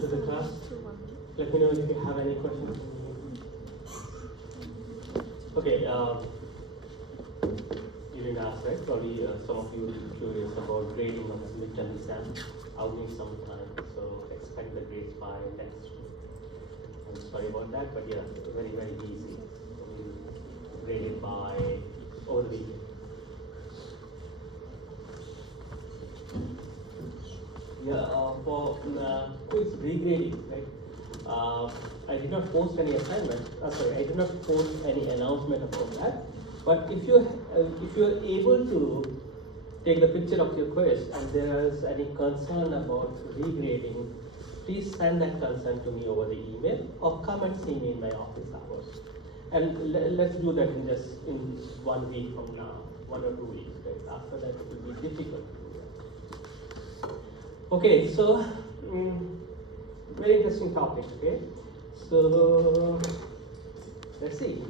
to the class. Let me know if you have any questions. Okay, you didn't ask, right? Probably some of you are curious about grading of the midterm exam. I'll need some time, so expect the grades by next week. I'm sorry about that, but yeah, very, very easy. We'll grade it by over the weekend. Yeah, for quiz regrading, right? I did not post any assignment. I did not post any announcement about that. But if you are able to take the picture of your quiz and there is any concern about regrading, please send that concern to me over the email or come and see me in my office hours. And let's do that in 1 week from now, 1 or 2 weeks. Right? After that, it will be difficult to do that. Okay, so very interesting topic. Okay, so let's see.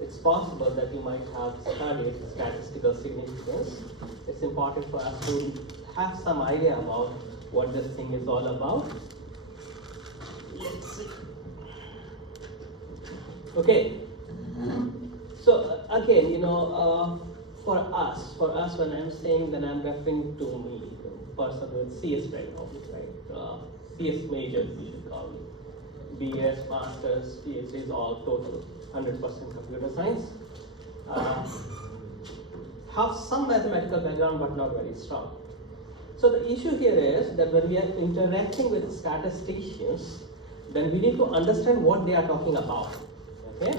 It's possible that you might have studied statistical significance. It's important for us to have some idea about what this thing is all about. Let's see. Okay. So again, for us, when I'm saying that I'm referring to me, person with CS background, right? CS major, you should call me. BS, Masters, PhD is all total 100% computer science. Have some mathematical background, but not very strong. So the issue here is that when we are interacting with statisticians, then we need to understand what they are talking about. Okay,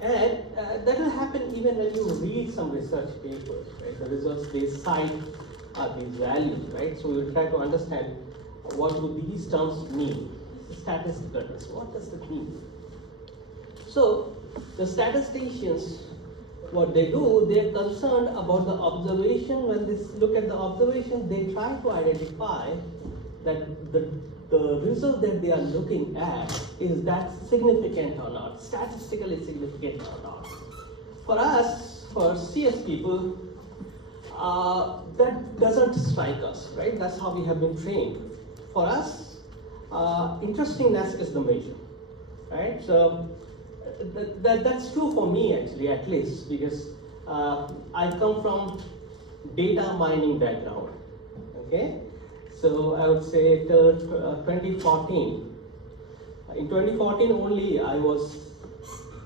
and that will happen even when you read some research papers. Right, the results they cite are these values, right? So we will try to understand what do these terms mean. Statistical terms. What does that mean? So the statisticians, what they do, they are concerned about the observation. When they look at the observation, they try to identify that the result that they are looking at, is that significant or not, statistically significant or not. For us, for CS people, that doesn't strike us, right? That's how we have been trained. For us, interestingness is the measure, right? So that's true for me actually, at least, because I come from data mining background, okay? So I would say till 2014. In 2014 only I was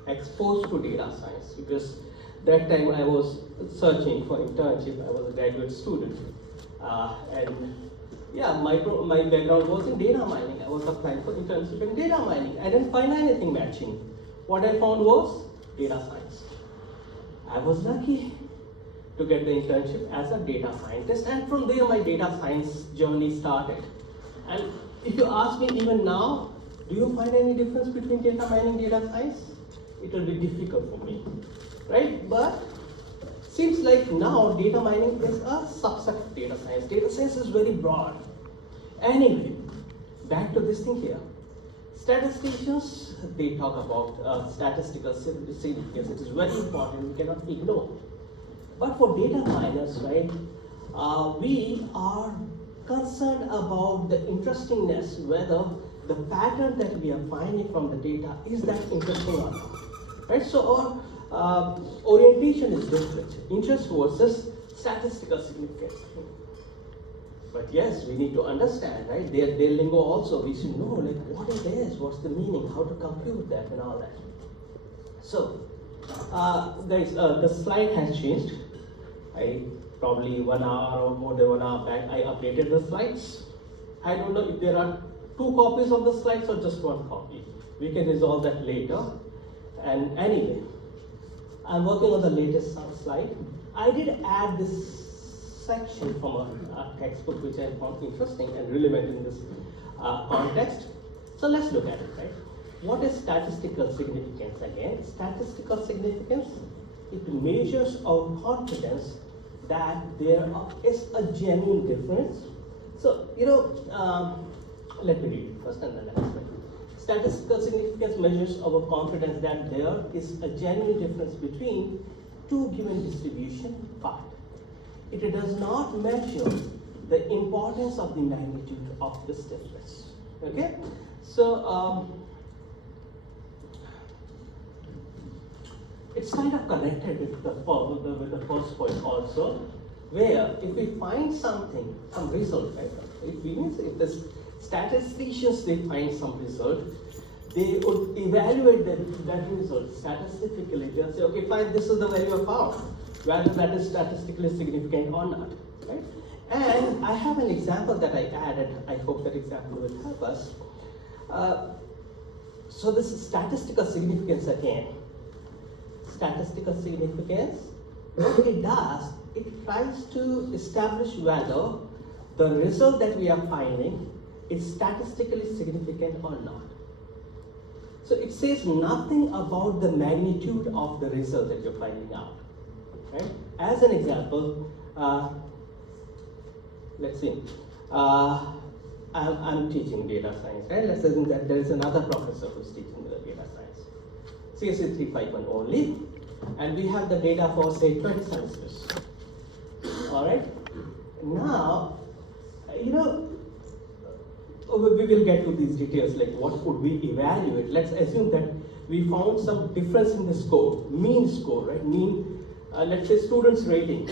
exposed to data science, because that time I was searching for internship. I was a graduate student, and yeah, my background was in data mining. I was applying for internship in data mining. I didn't find anything matching. What I found was data science. I was lucky to get the internship as a data scientist, and from there my data science journey started. And if you ask me even now, do you find any difference between data mining and data science? It will be difficult for me, right? But seems like now data mining is a subset of data science. Data science is very broad. Anyway, back to this thing here. Statisticians, they talk about statistical significance. It is very important, we cannot ignore. But for data miners, right, we are concerned about the interestingness, whether the pattern that we are finding from the data is that interesting or not. Right? So our orientation is different. Interest versus statistical significance. But yes, we need to understand, right? Their lingo also, we should know, like, what it is, what's the meaning, how to compute that and all that. So, guys, the slide has changed. Probably 1 hour or more than 1 hour back, I updated the slides. I don't know if there are 2 copies of the slides or just 1 copy. We can resolve that later. And anyway, I'm working on the latest slide. I did add this section from a textbook which I found interesting and relevant in this context. So let's look at it, right? What is statistical significance again? Statistical significance, it measures our confidence that there is a genuine difference. So, let me read it first and then I'll explain. Statistical significance measures our confidence that there is a genuine difference between two given distribution, but it does not measure the importance of the magnitude of this difference. Okay, so it's kind of connected with the first point also, where if we find something, some result, right? If the statisticians they find some result, they would evaluate that result statistically. They'll say, okay, fine, this is the value I found, whether that is statistically significant or not, right? And I have an example that I added. I hope that example will help us. So this is statistical significance again. Statistical significance, what it does, it tries to establish whether the result that we are finding is statistically significant or not. So it says nothing about the magnitude of the result that you're finding out. Right? As an example, let's see. I'm teaching data science, right? Let's assume that there is another professor who's teaching the data science. CSA 351 only, and we have the data for say 20 semesters. All right. Now, we will get to these details, like what could we evaluate. Let's assume that we found some difference in the score, mean score, right? Mean, let's say students' rating.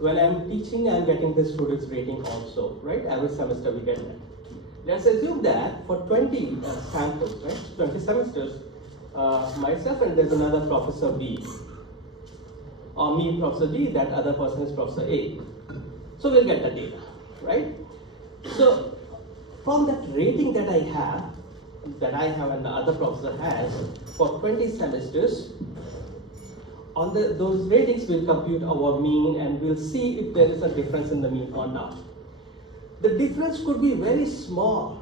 When I'm teaching, I'm getting the students' rating also, right? Every semester we get that. Let's assume that for 20 samples, right? 20 semesters, myself and there's another Professor B. Or me, Professor B, that other person is Professor A. So we'll get the data, right? So from that rating that I have and the other professor has for 20 semesters, on those ratings we'll compute our mean and we'll see if there is a difference in the mean or not. The difference could be very small,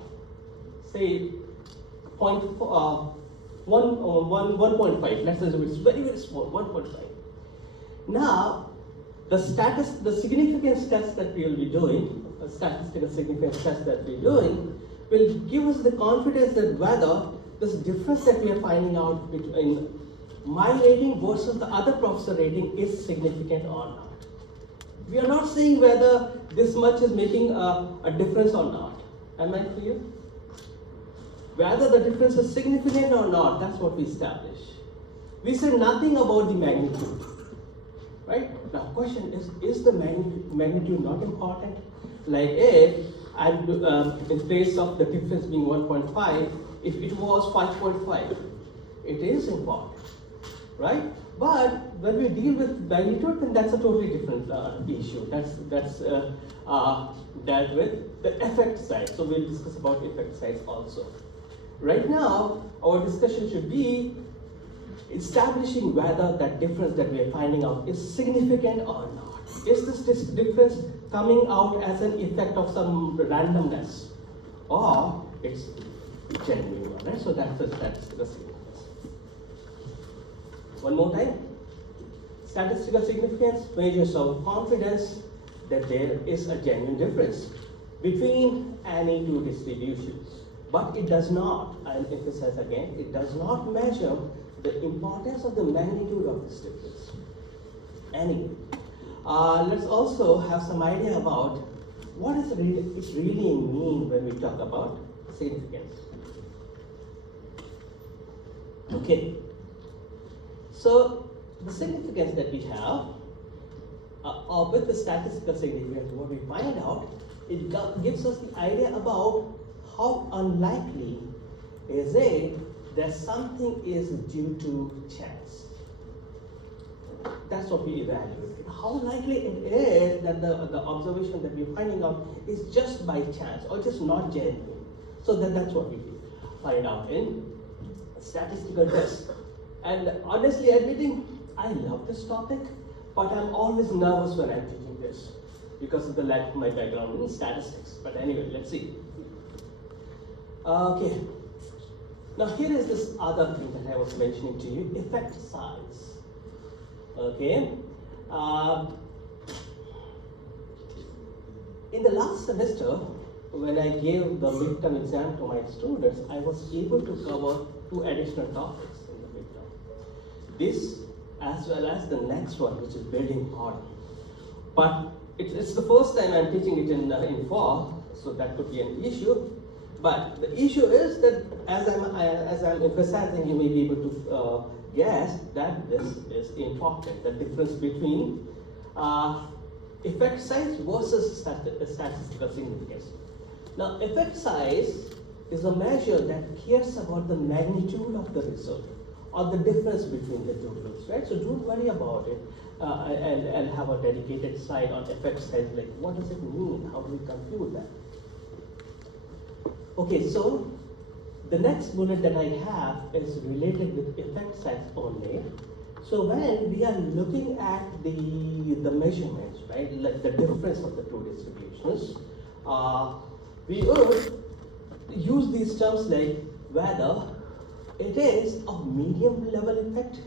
say 1.5. Let's assume it's very, very small, 1.5. Now, the significance test that we will be doing, a statistical significance test that we're doing, will give us the confidence that whether this difference that we are finding out between my rating versus the other professor rating is significant or not. We are not saying whether this much is making a difference or not. Am I clear? Whether the difference is significant or not, that's what we establish. We said nothing about the magnitude. Right? Now, question is the magnitude not important? Like if I'm in place of the difference being 1.5, if it was 5.5, it is important, right? But when we deal with magnitude, then that's a totally different issue. That's dealt with the effect size. So we'll discuss about effect size also. Right now, our discussion should be establishing whether that difference that we are finding out is significant or not. Is this difference coming out as an effect of some randomness, or it's genuine one, right? So that's the significance. One more time. Statistical significance measures our confidence that there is a genuine difference between any two distributions. But it does not, I'll emphasize again, it does not measure the importance of the magnitude of this difference. Anyway, let's also have some idea about what does it really mean when we talk about significance. Okay, so the significance that we have, with the statistical significance, what we find out, it gives us the idea about how unlikely is it that something is due to chance. That's what we evaluate. How likely it is that the observation that we're finding out is just by chance or just not genuine. So that's what we find out in statistical tests. And honestly admitting, I love this topic, but I'm always nervous when I'm teaching this because of the lack of my background in statistics. But anyway, let's see. Okay. Now here is this other thing that I was mentioning to you, effect size. Okay. In the last semester, when I gave the midterm exam to my students, I was able to cover 2 additional topics in the midterm. This as well as the next one, which is building model. But it's the first time I'm teaching it in fall, so that could be an issue. But the issue is that as I'm emphasizing, you may be able to guess that this is important. The difference between effect size versus statistical significance. Now, effect size is a measure that cares about the magnitude of the result or the difference between the two groups, right? So don't worry about it and have a dedicated slide on effect size, like what does it mean? How do we compute that? Okay, so the next bullet that I have is related with effect size only. So when we are looking at the measurements, right, like the difference of the two distributions, we would use these terms like whether it is a medium level effect,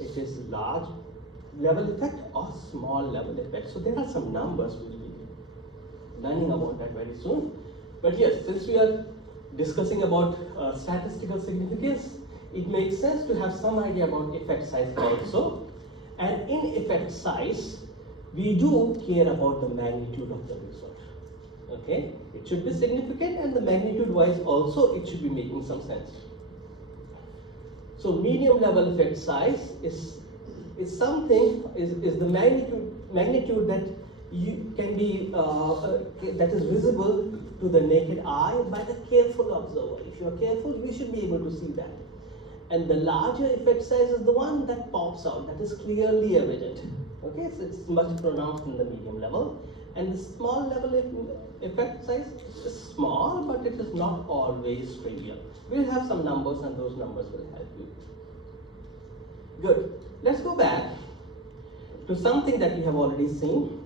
it is large level effect, or small level effect. So there are some numbers we'll be learning about that very soon. But yes, since we are discussing about statistical significance, it makes sense to have some idea about effect size also. And in effect size, we do care about the magnitude of the result. Okay, it should be significant, and the magnitude wise also it should be making some sense. So medium level effect size is something is the magnitude that you can be that is visible to the naked eye by the careful observer. If you are careful, we should be able to see that. And the larger effect size is the one that pops out, that is clearly evident. Okay, so it's much pronounced in the medium level. And the small level effect size is small, but it is not always trivial. We'll have some numbers, and those numbers will help you. Good. Let's go back to something that we have already seen.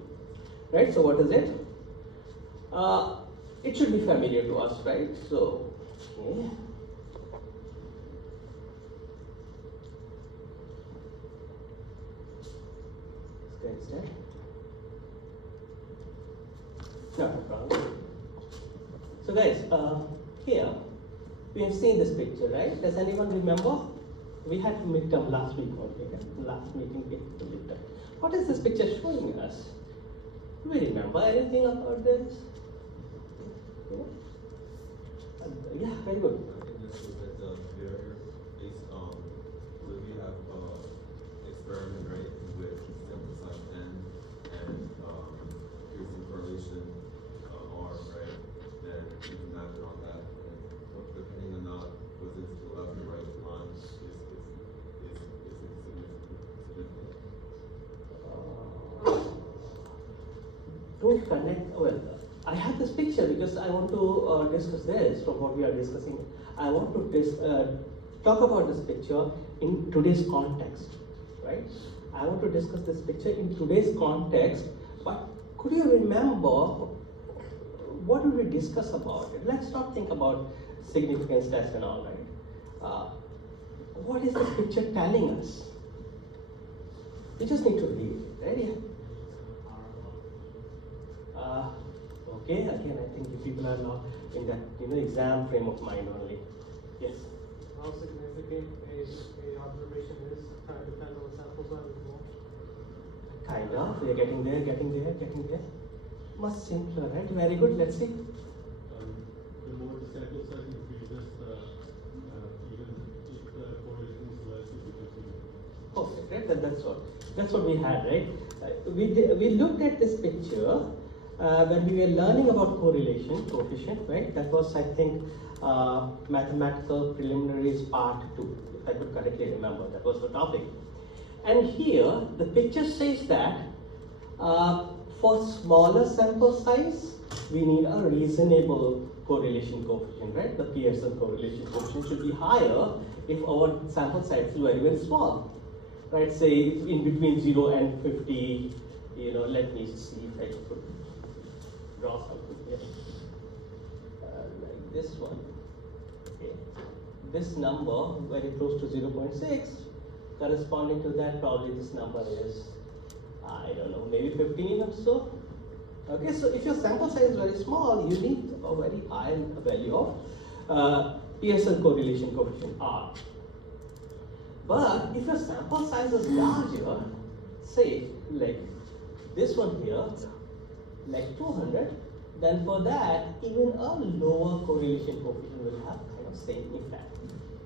Right, so what is it? It should be familiar to us, right? So, okay. Instead. No problem. So guys, here we have seen this picture, right? Does anyone remember? We had midterm last week, okay? Last meeting we had midterm. What is this picture showing us? Do we remember anything about this? Yeah, very good. I think this is at the variable-based, where we have experiment, right, with sample size n and Pearson correlation R, right? Then you can map it on that, and depending on not whether it's the left or right line is significant. Don't connect. Well, I have this picture because I want to discuss this from what we are discussing. I want to talk about this picture in today's context, right? I want to discuss this picture in today's context, but could you remember what did we discuss about it? Let's not think about significance tests and all, right? What is this picture telling us? We just need to read it, right? Okay, again, I think you people are not in that exam frame of mind only. Yes? How significant a observation is kind of depends on the sample size as well. Kind of. We are getting there. Much simpler, right? Very good. Let's see. The more the sample size increases, even if the correlation is less, it becomes significant. Perfect, right? That's what we had, right? We looked at this picture when we were learning about correlation coefficient, right? That was, I think, mathematical preliminaries part 2, if I could correctly remember. That was the topic. And here, the picture says that for smaller sample size, we need a reasonable correlation coefficient, right? The Pearson correlation coefficient should be higher if our sample size is very, very small, right? Say in between 0 and 50, let me see if I could draw something here. Like this one. Okay. This number, very close to 0.6, corresponding to that, probably this number is, I don't know, maybe 15 or so. Okay, so if your sample size is very small, you need a very high value of Pearson correlation coefficient R. But if your sample size is larger, say like this one here, like 200, then for that, even a lower correlation coefficient will have kind of same effect.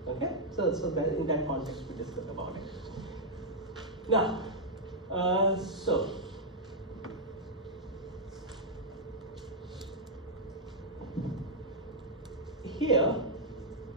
Okay, so that in that context we discussed about it. Now, so here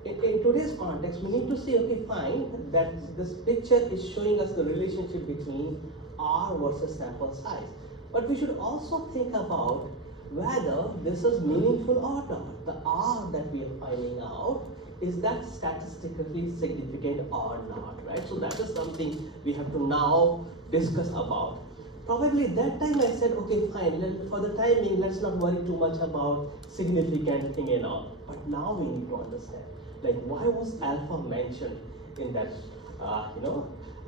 in today's context, we need to say, okay, fine, that this picture is showing us the relationship between R versus sample size. But we should also think about whether this is meaningful or not. The R that we are finding out, is that statistically significant or not, right? So that is something we have to now discuss about. Probably that time I said, okay, fine, for the timing, let's not worry too much about significant thing and all. But now we need to understand, like, why was alpha mentioned in that,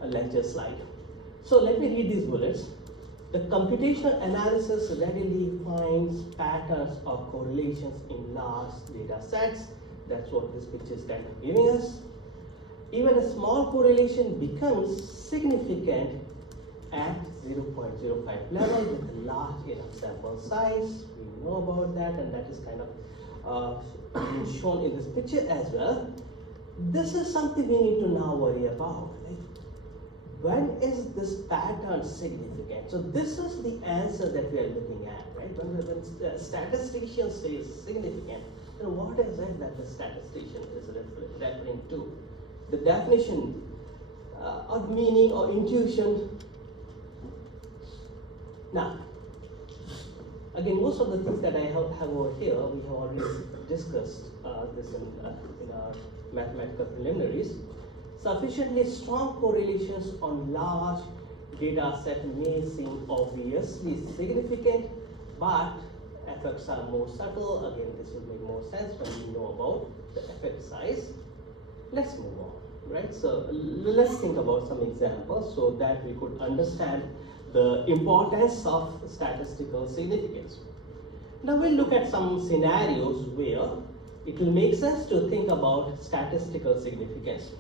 lecture slide? So let me read these bullets. The computational analysis readily finds patterns or correlations in large data sets. That's what this picture is kind of giving us. Even a small correlation becomes significant at 0.05 level with a large enough sample size. We know about that, and that is kind of shown in this picture as well. This is something we need to now worry about. Right? When is this pattern significant? So this is the answer that we are looking at, right? When the statistician says significant, then what is it that the statistician is referring to? The definition of meaning or intuition. Now, again, most of the things that I have over here, we have already discussed this in our mathematical preliminaries. Sufficiently strong correlations on large data set may seem obviously significant, but effects are more subtle. Again, this will make more sense when we know about the effect size. Let's move on, right? So let's think about some examples so that we could understand the importance of statistical significance. Now we'll look at some scenarios where it will make sense to think about statistical significance.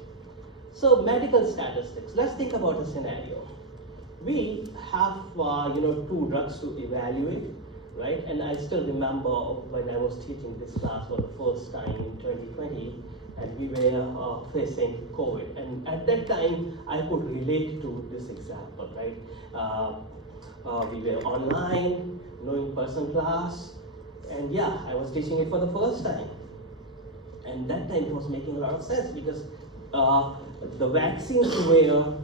So medical statistics, let's think about a scenario. We have two drugs to evaluate, right? And I still remember when I was teaching this class for the first time in 2020, and we were facing COVID. And at that time, I could relate to this example, right? We were online, no in-person class, and yeah, I was teaching it for the first time. And that time it was making a lot of sense because the vaccines were,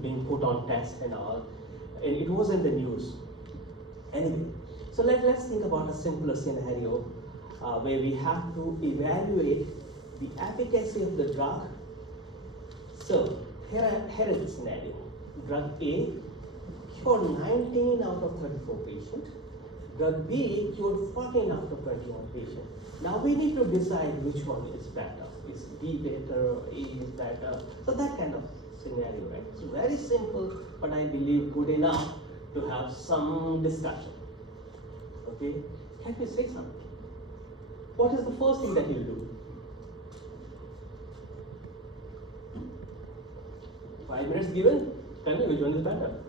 being put on test and all, and it was in the news. Anyway, so let's think about a simpler scenario where we have to evaluate the efficacy of the drug. So here is the scenario. Drug A cured 19 out of 34 patients. Drug B cured 14 out of 21 patients. Now we need to decide which one is better. Is B better or A is better? So that kind of scenario, right? It's very simple, but I believe good enough to have some discussion. Okay? Can we say something? What is the first thing that you'll do? 5 minutes given? Tell me which one is better.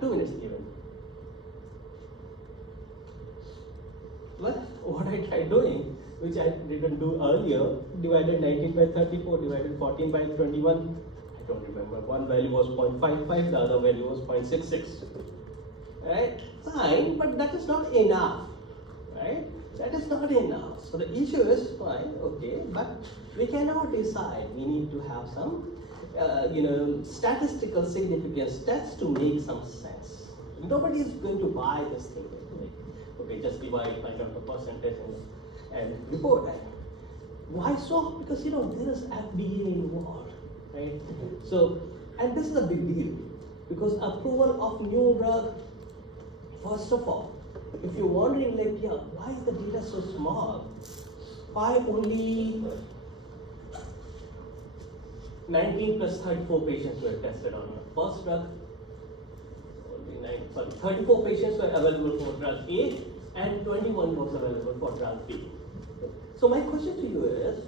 2 minutes given. Well, what I tried doing, which I didn't do earlier, divided 19 by 34, divided 14 by 21. I don't remember. One value was 0.55, the other value was 0.66. Right? Fine, but that is not enough. Right? That is not enough. So the issue is fine, okay, but we cannot decide. We need to have some, statistical significance tests to make some sense. Nobody is going to buy this thing. Okay, just divide, find out the percentage and report that. Why so? Because there is FDA involved, right? So, and this is a big deal because approval of new drug. First of all, if you're wondering, like, yeah, why is the data so small? Why only 19 plus 34 patients were tested on the first drug? 34 patients were available for drug A and 21 was available for drug B. So my question to you is,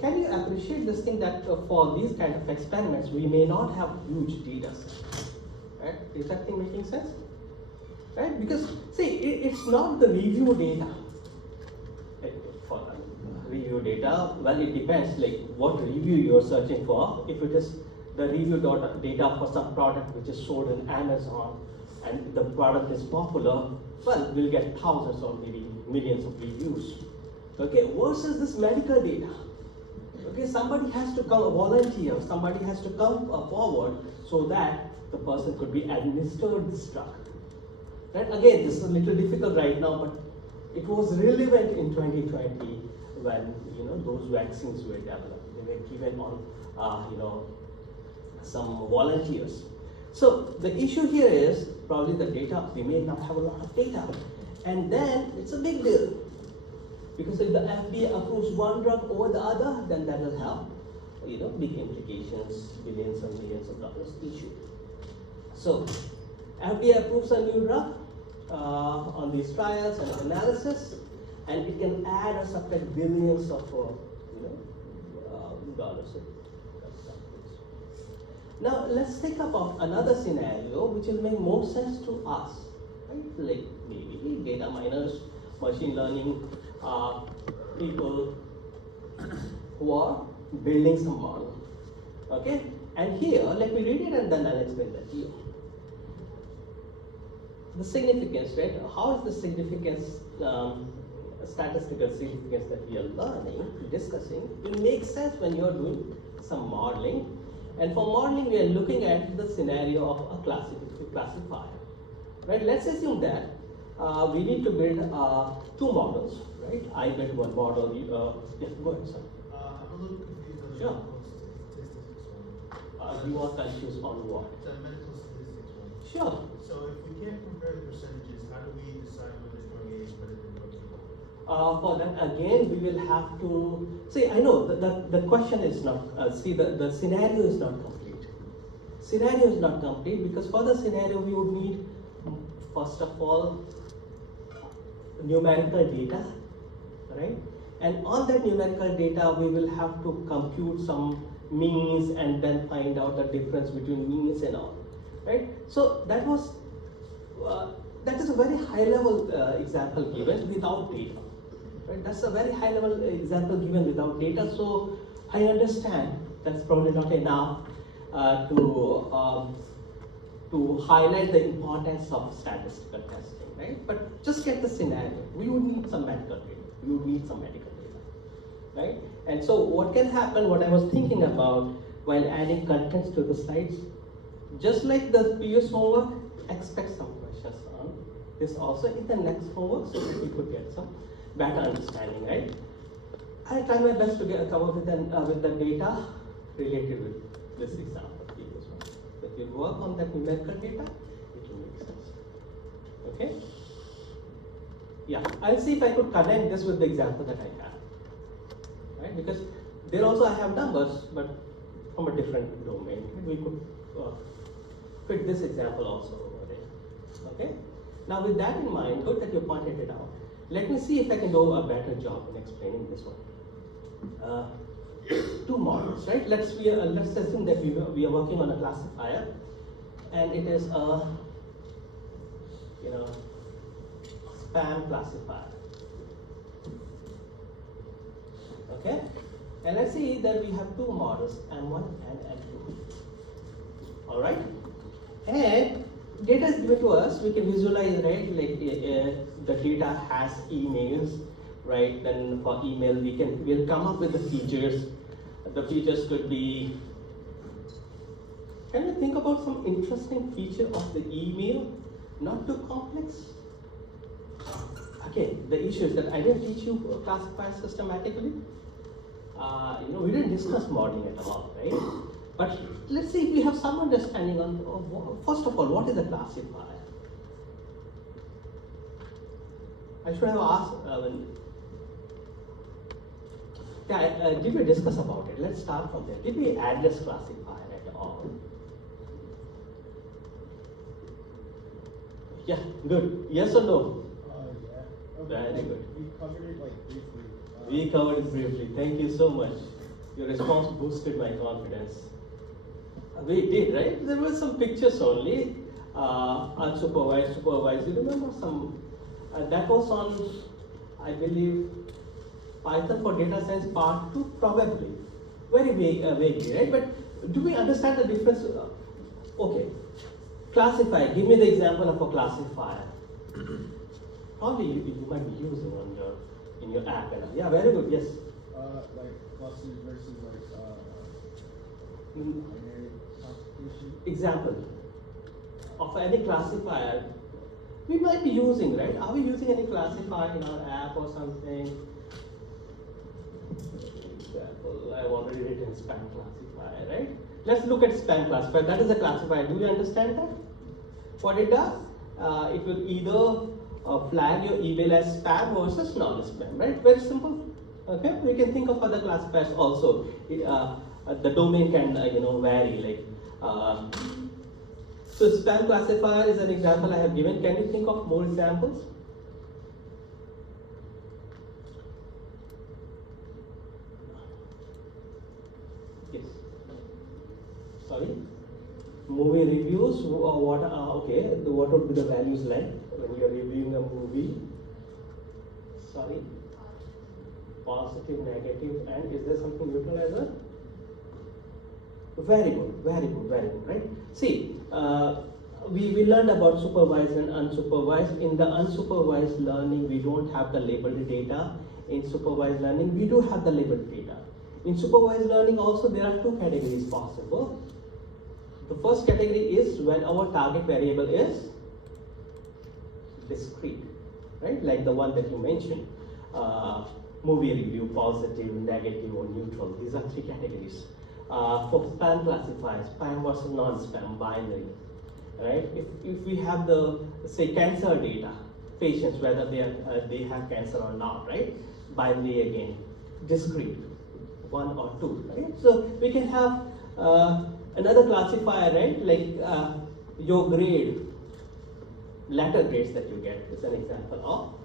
can you appreciate this thing that for these kind of experiments, we may not have huge data sets, right? Is that thing making sense? Right? Because see, it's not the review data. For review data, well, it depends like what review you're searching for. If it is the review data for some product which is sold in Amazon and the product is popular, well, we'll get thousands or maybe millions of reviews. Okay, versus this medical data. Okay, somebody has to come, a volunteer, somebody has to come forward so that the person could be administered this drug. Right? Again, this is a little difficult right now, but it was relevant in 2020 when those vaccines were developed. They were given on some volunteers. So the issue here is probably the data. We may not have a lot of data, and then it's a big deal. Because if the FDA approves one drug over the other, then that will have, big implications, billions and millions of dollars issue. So, FDA approves a new drug on these trials and analysis, and it can add or subtract billions of, dollars. Now, let's think about another scenario which will make more sense to us, right? Like maybe data miners, machine learning. People who are building some model. Okay? And here, let me read it and then I'll explain that to you. The significance, right? How is the significance, statistical significance that we are learning, discussing, will make sense when you're doing some modeling. And for modeling, we are looking at the scenario of a classifier. Right? Let's assume that we need to build two models. Right? I built one model. Yeah, go ahead, sir. I'm a little confused on the Sure. medical statistics one. You are confused on what? The medical statistics one. Sure. So if we can't compare the percentages, how do we decide whether drug A is better than drug B? For that, again, we will have to see. I know the question is not. The scenario is not complete. Scenario is not complete because for the scenario we would need, first of all, numerical data. Right? And on that numerical data, we will have to compute some means and then find out the difference between means and all. Right? So that was that is a very high level example given without data. Right? That's a very high level example given without data. So I understand that's probably not enough to highlight the importance of statistical testing. Right? But just get the scenario. We would need some medical data. You need some medical data, right? And so what can happen, what I was thinking about while adding contents to the slides, just like the previous homework, expect some questions on this also in the next homework so that we could get some better understanding, right? I try my best to come up with the data related with this example, previous one. So if you work on that numerical data, it will make sense, okay? Yeah, I'll see if I could connect this with the example that I have, right? Because there also I have numbers, but from a different domain. We could fit this example also over there, okay? Now with that in mind, good that you pointed it out. Let me see if I can do a better job in explaining this one. Two models, right? Let's assume that we are working on a classifier, and it is a spam classifier. Okay, and let's see that we have two models, M1 and M2. All right, and data is given to us. We can visualize, right? Like the data has emails, right? Then for email, we'll come up with the features. The features could be. Can you think about some interesting feature of the email? Not too complex. Okay, the issue is that I didn't teach you classifiers systematically. We didn't discuss modeling at all, right? But let's see if we have some understanding on, first of all, what is a classifier? I should have asked, did we discuss about it? Let's start from there. Did we address classifier at all? Yeah, good. Yes or no? Yeah. Very good. We covered it like briefly. We covered it briefly. Thank you so much. Your response boosted my confidence. We did, right? There were some pictures only. unsupervised, supervised. You remember some, that was on, I believe, Python for data science part 2, probably. Very vaguely, right? But do we understand the difference? Okay, classify, give me the example of a classifier. Probably you might be using on your, in your app. Yeah, very good, yes. Like clusters versus like Mm, binary classification. Example of any classifier we might be using, right? Are we using any classifier in our app or something? Example, I've already written spam classifier, right? Let's look at spam classifier. That is a classifier. Do you understand that? What it does? It will either flag your email as spam versus non-spam, right? Very simple. Okay, we can think of other classifiers also. The domain can vary. Like so, spam classifier is an example I have given. Can you think of more examples? Yes. Sorry. Movie reviews. What? Okay. What would be the values like when you are reviewing a movie? Sorry. Positive, negative, and is there something neutral as well? Very good, very good, very good, right? See, we learned about supervised and unsupervised. In the unsupervised learning, we don't have the labeled data. In supervised learning, we do have the labeled data. In supervised learning also, there are two categories possible. The first category is when our target variable is discrete, right? Like the one that you mentioned. Movie review, positive, negative, or neutral. These are three categories. For spam classifiers, spam versus non-spam, binary, right? If we have the, say, cancer data, patients, whether they have cancer or not, right? Binary again, discrete, 1 or 2, right? So we can have another classifier, right? Like your grade, letter grades that you get is an example of.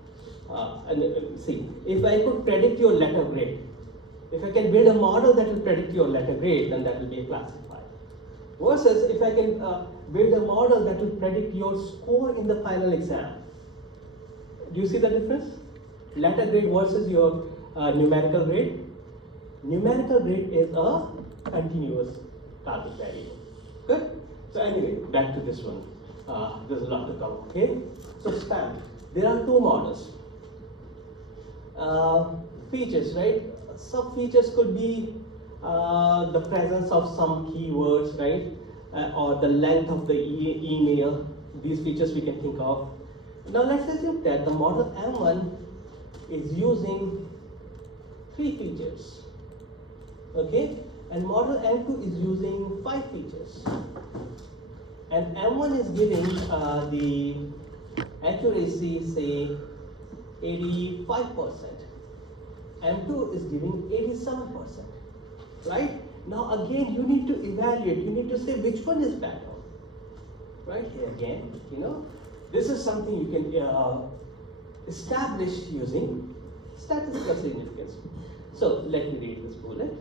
See, if I could predict your letter grade, if I can build a model that will predict your letter grade, then that will be a classifier. Versus if I can build a model that will predict your score in the final exam. Do you see the difference? Letter grade versus your numerical grade. Numerical grade is a continuous target variable. Good? So anyway, back to this one. There's a lot to cover, okay? So spam. There are two models. Features, right? Some features could be the presence of some keywords, right? Or the length of the email. These features we can think of. Now let's assume that the model M1 is using 3 features, okay? And model M2 is using 5 features. And M1 is giving the accuracy, say, 85%. M2 is giving 87%, right? Now again, you need to evaluate, you need to say which one is better, right? Here again, this is something you can establish using statistical significance. So let me read this bullet.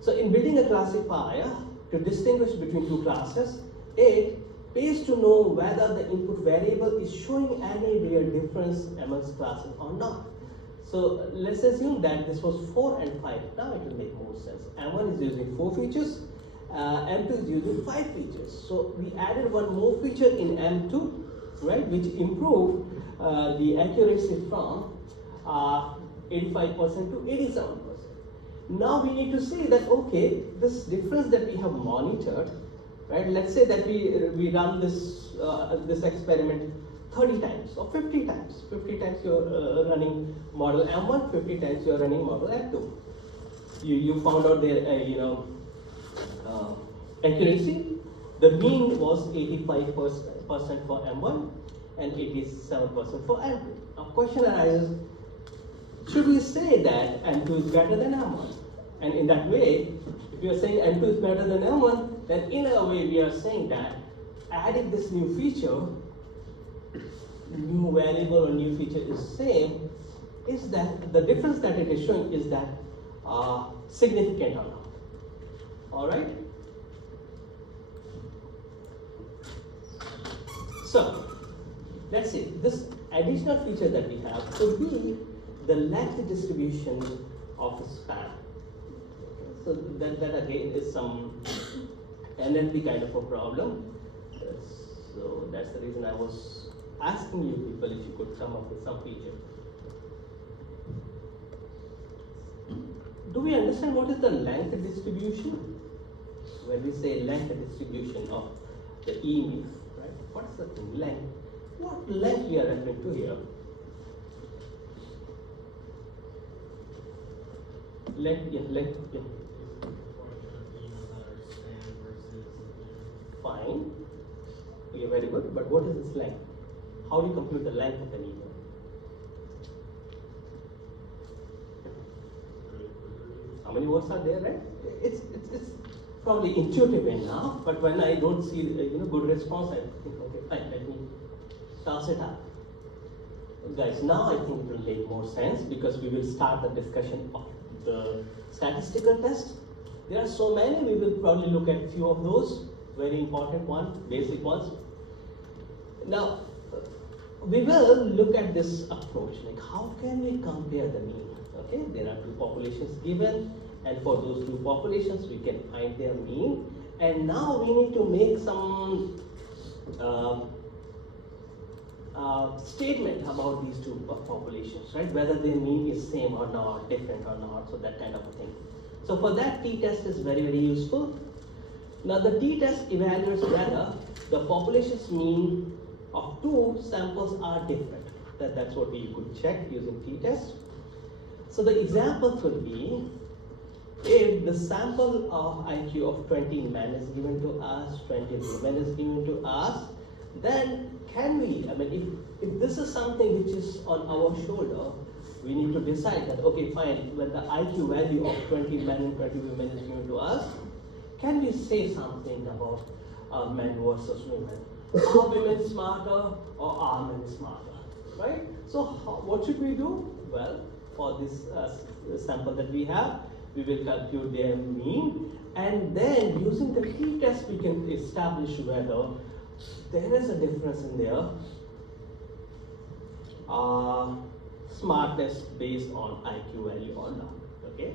So in building a classifier to distinguish between two classes, it pays to know whether the input variable is showing any real difference amongst classes or not. So let's assume that this was 4 and 5. Now it will make more sense. M1 is using 4 features, M2 is using 5 features. So we added one more feature in M2, right, which improved the accuracy from 85% to 87%. Now we need to say that, okay, this difference that we have monitored, right? Let's say that we run this this experiment 30 times or 50 times. 50 times you're running model M1, 50 times you're running model M2. You found out their accuracy. The mean was 85% for M1 and 87% for M2. Now question arises, should we say that M2 is better than M1? And in that way, if you are saying M2 is better than M1, then in a way we are saying that adding this new feature, new variable or new feature is same, is that the difference that it is showing is that significant or not. Alright? So, let's see, this additional feature that we have could be the length distribution of a span. Okay, so that again is some NLP kind of a problem. So that's the reason I was asking you people if you could come up with some feature. Do we understand what is the length distribution? When we say length distribution of the E-mix, right? What's the thing? Length. What length we are referring to here? Length, yeah, length, yeah. Fine. Okay, very good. But what is its length? How do you compute the length of an email? How many words are there, right? It's probably intuitive enough, but when I don't see good response, I think, okay, fine, let me toss it up. Guys, now I think it will make more sense because we will start the discussion of the statistical test. There are so many, we will probably look at a few of those, very important ones, basic ones. Now, we will look at this approach, like how can we compare the mean? Okay, there are two populations given, and for those two populations, we can find their mean. And now we need to make some statement about these two populations, right? Whether their mean is same or not, different or not, so that kind of a thing. So for that, t-test is very, very useful. Now the t-test evaluates whether the population's mean of two samples are different. That's what we could check using t-test. So the example could be, if the sample of IQ of 20 men is given to us, 20 women is given to us, then can we, if this is something which is on our shoulder, we need to decide that, okay, fine, when the IQ value of 20 men and 20 women is given to us, can we say something about men versus women? Are women smarter or are men smarter, right? So what should we do? Well, for this sample that we have, we will compute their mean, and then using the t-test we can establish whether there is a difference in their smartness based on IQ value or not, okay?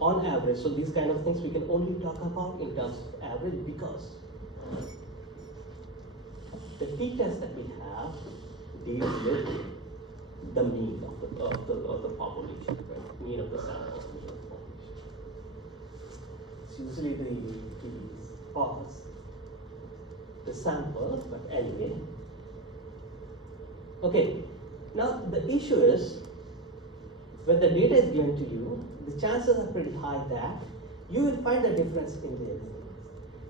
On average, so these kind of things we can only talk about in terms of average because the t-test that we have deals with the mean of the population, right? Mean of the sample of the population. It's usually the pause, the sample, but anyway. Okay, now the issue is, when the data is given to you, the chances are pretty high that you will find a difference in their means.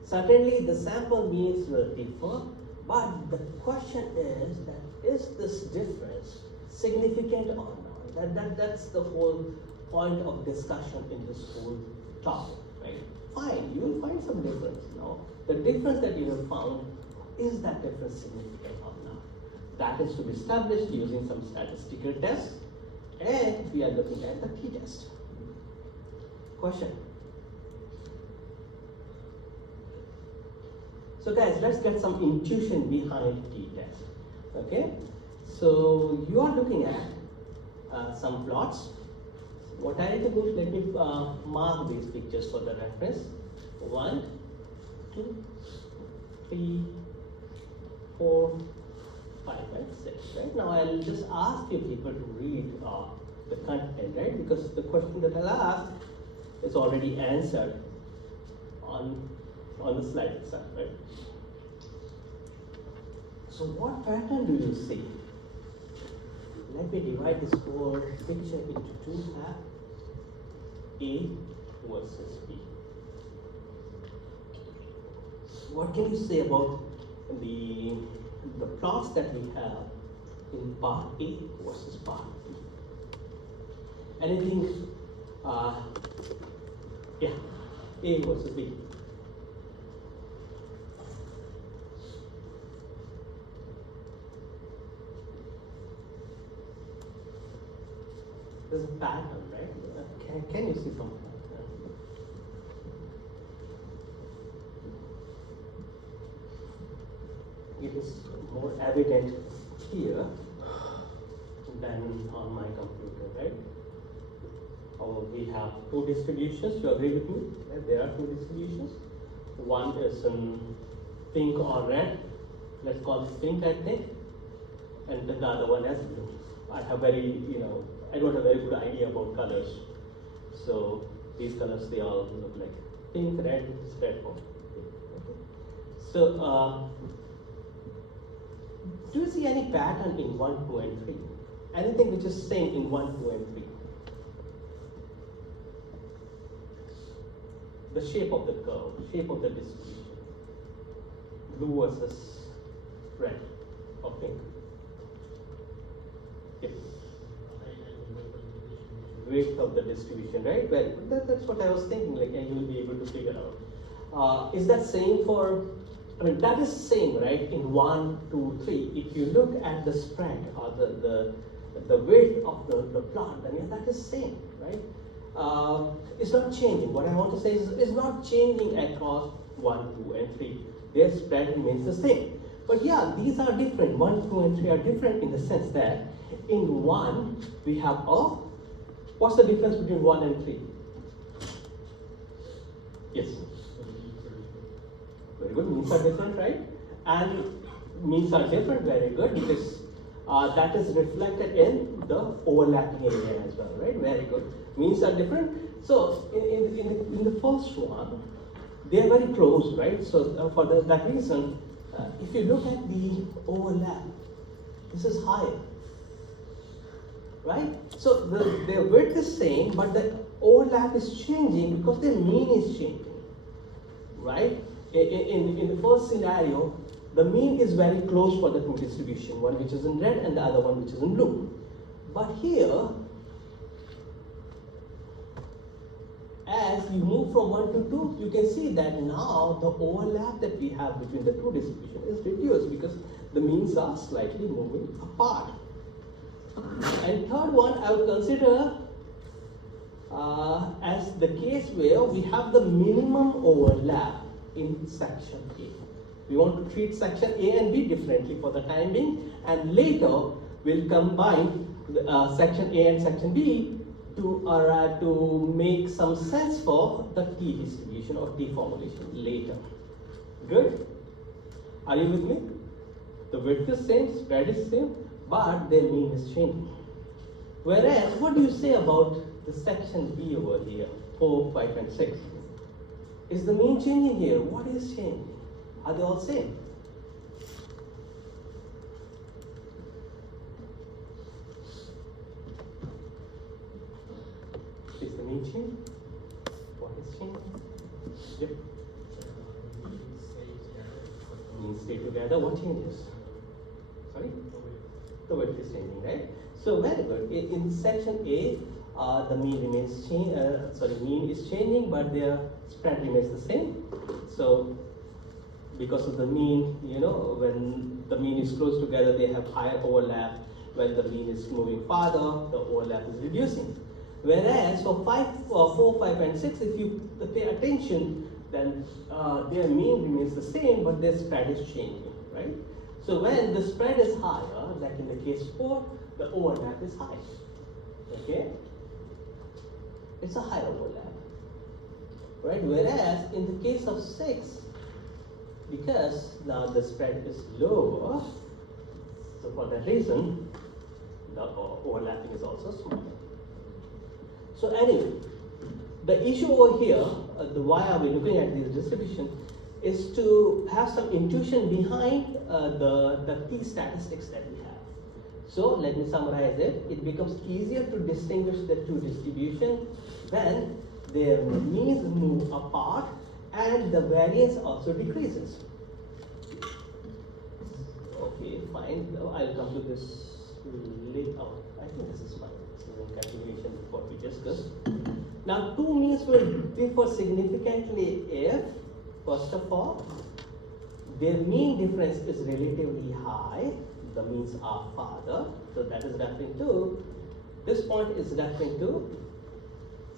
Certainly the sample means will differ, but the question is that is this difference significant or not? That's the whole point of discussion in this whole topic, right? Fine, you will find some difference. Now, the difference that you have found, is that difference significant or not? That is to be established using some statistical tests, and we are looking at the t-test. Question? So guys, let's get some intuition behind t-test, okay? So you are looking at some plots. What I need to do is let me mark these pictures for the reference. 1, 2, 3, 4, 5, and 6, right? Now I'll just ask you people to read the content, right? Because the question that I'll ask is already answered on the slide itself, right? So what pattern do you see? Let me divide this whole picture into two halves, A versus B. What can you say about the plots that we have in part A versus part B? Anything, yeah, A versus B. There's a pattern, right? Can you see some pattern? it is more evident here than on my computer, right? We have two distributions. You agree with me? That there are two distributions. One is in pink or red. Let's call this pink, I think. And then the other one is blue. I have I don't have a very good idea about colors. So these colors, they all look like pink, red, it's red for me. Okay. So do you see any pattern in 1, 2, and 3? Anything which is same in 1, 2, and 3? The shape of the curve, shape of the distribution. Blue versus red or pink. Yes. Width of the distribution, right? Well, that's what I was thinking, like, and you'll be able to figure out. Is that same for, that is same, right, in 1, 2, 3. If you look at the spread or the width of the plot, then yeah, that is same, right? It's not changing. What I want to say is it's not changing across 1, 2, and 3. Their spread remains the same. But yeah, these are different. 1, 2, and 3 are different in the sense that in 1, we have what's the difference between 1 and 3? Yes. Very good. Means are different, right? And means are different, very good, because that is reflected in the overlapping area as well, right? Very good. Means are different. So in the first one, they are very close, right? So for that reason, if you look at the overlap, this is higher, right? So their width is same, but the overlap is changing because the mean is changing, right? In the first scenario, the mean is very close for the two distribution, one which is in red and the other one which is in blue. But here, as you move from 1 to 2, you can see that now the overlap that we have between the two distributions is reduced because the means are slightly moving apart. And third one, I would consider as the case where we have the minimum overlap in section A. We want to treat section A and B differently for the time being, and later we'll combine section A and section B to make some sense for the T distribution or T formulation later. Good? Are you with me? The width is same, spread is same, but their mean is changing. Whereas, what do you say about the section B over here, 4, 5, and 6? Is the mean changing here? What is changing? Are they all same? Is the mean changing? What is changing? Yep. Means stay together. What changes? Sorry? The width is changing, right? So very good. In section A, the mean remains mean is changing, but their spread remains the same. So because of the mean, when the mean is close together, they have higher overlap. When the mean is moving farther, the overlap is reducing. Whereas for 4, 5, and 6, if you pay attention, then their mean remains the same, but their spread is changing, right? So when the spread is higher, like in the case 4, the overlap is high. Okay? It's a higher overlap, right? Whereas in the case of 6, because now the spread is lower, so for that reason, the overlapping is also smaller. So anyway, the issue over here, the why are we looking at this distribution, is to have some intuition behind the T statistics that we have. So let me summarize it. It becomes easier to distinguish the two distributions when their means move apart and the variance also decreases. Okay, fine. I'll come to this later. I think this is fine. This is in continuation with what we discussed. Now, two means will differ significantly if, first of all, their mean difference is relatively high. The means are farther. So that is referring to, this point is referring to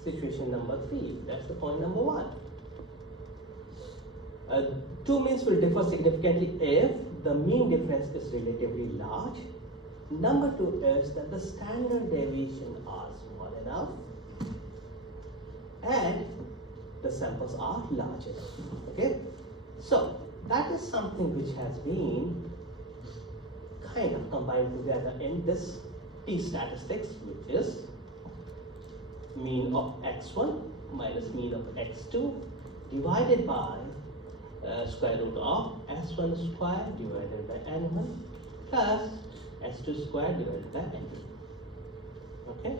situation number 3. That's the point number 1. Two means will differ significantly if the mean difference is relatively large. Number two is that the standard deviation are small enough and the samples are large enough. Okay, so that is something which has been kind of combined together in this T statistics, which is mean of x1 minus mean of x2 divided by square root of s1 square divided by n1 plus s2 square divided by n2. Okay.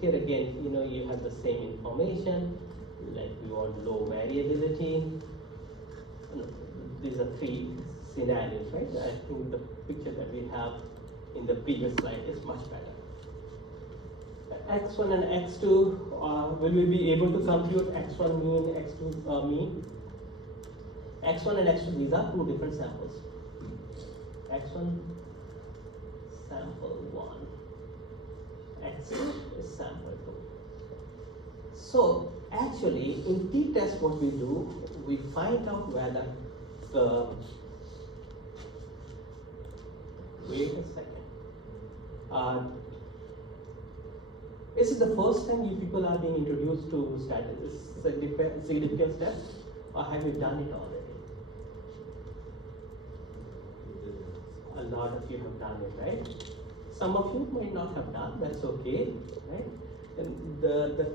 Here again, you have the same information. Like we want low variability. No, these are three scenarios, right? I think the picture that we have in the previous slide is much better. X1 and X2, will we be able to compute X1 mean, X2 mean? X1 and X2, these are two different samples. X1 sample 1, X2 is sample 2. So actually in t-test what we do, we find out whether the, wait a second. Is it the first time you people are being introduced to significance tests, or have you done it already? A lot of you have done it, right? Some of you might not have done, that's okay, right? And the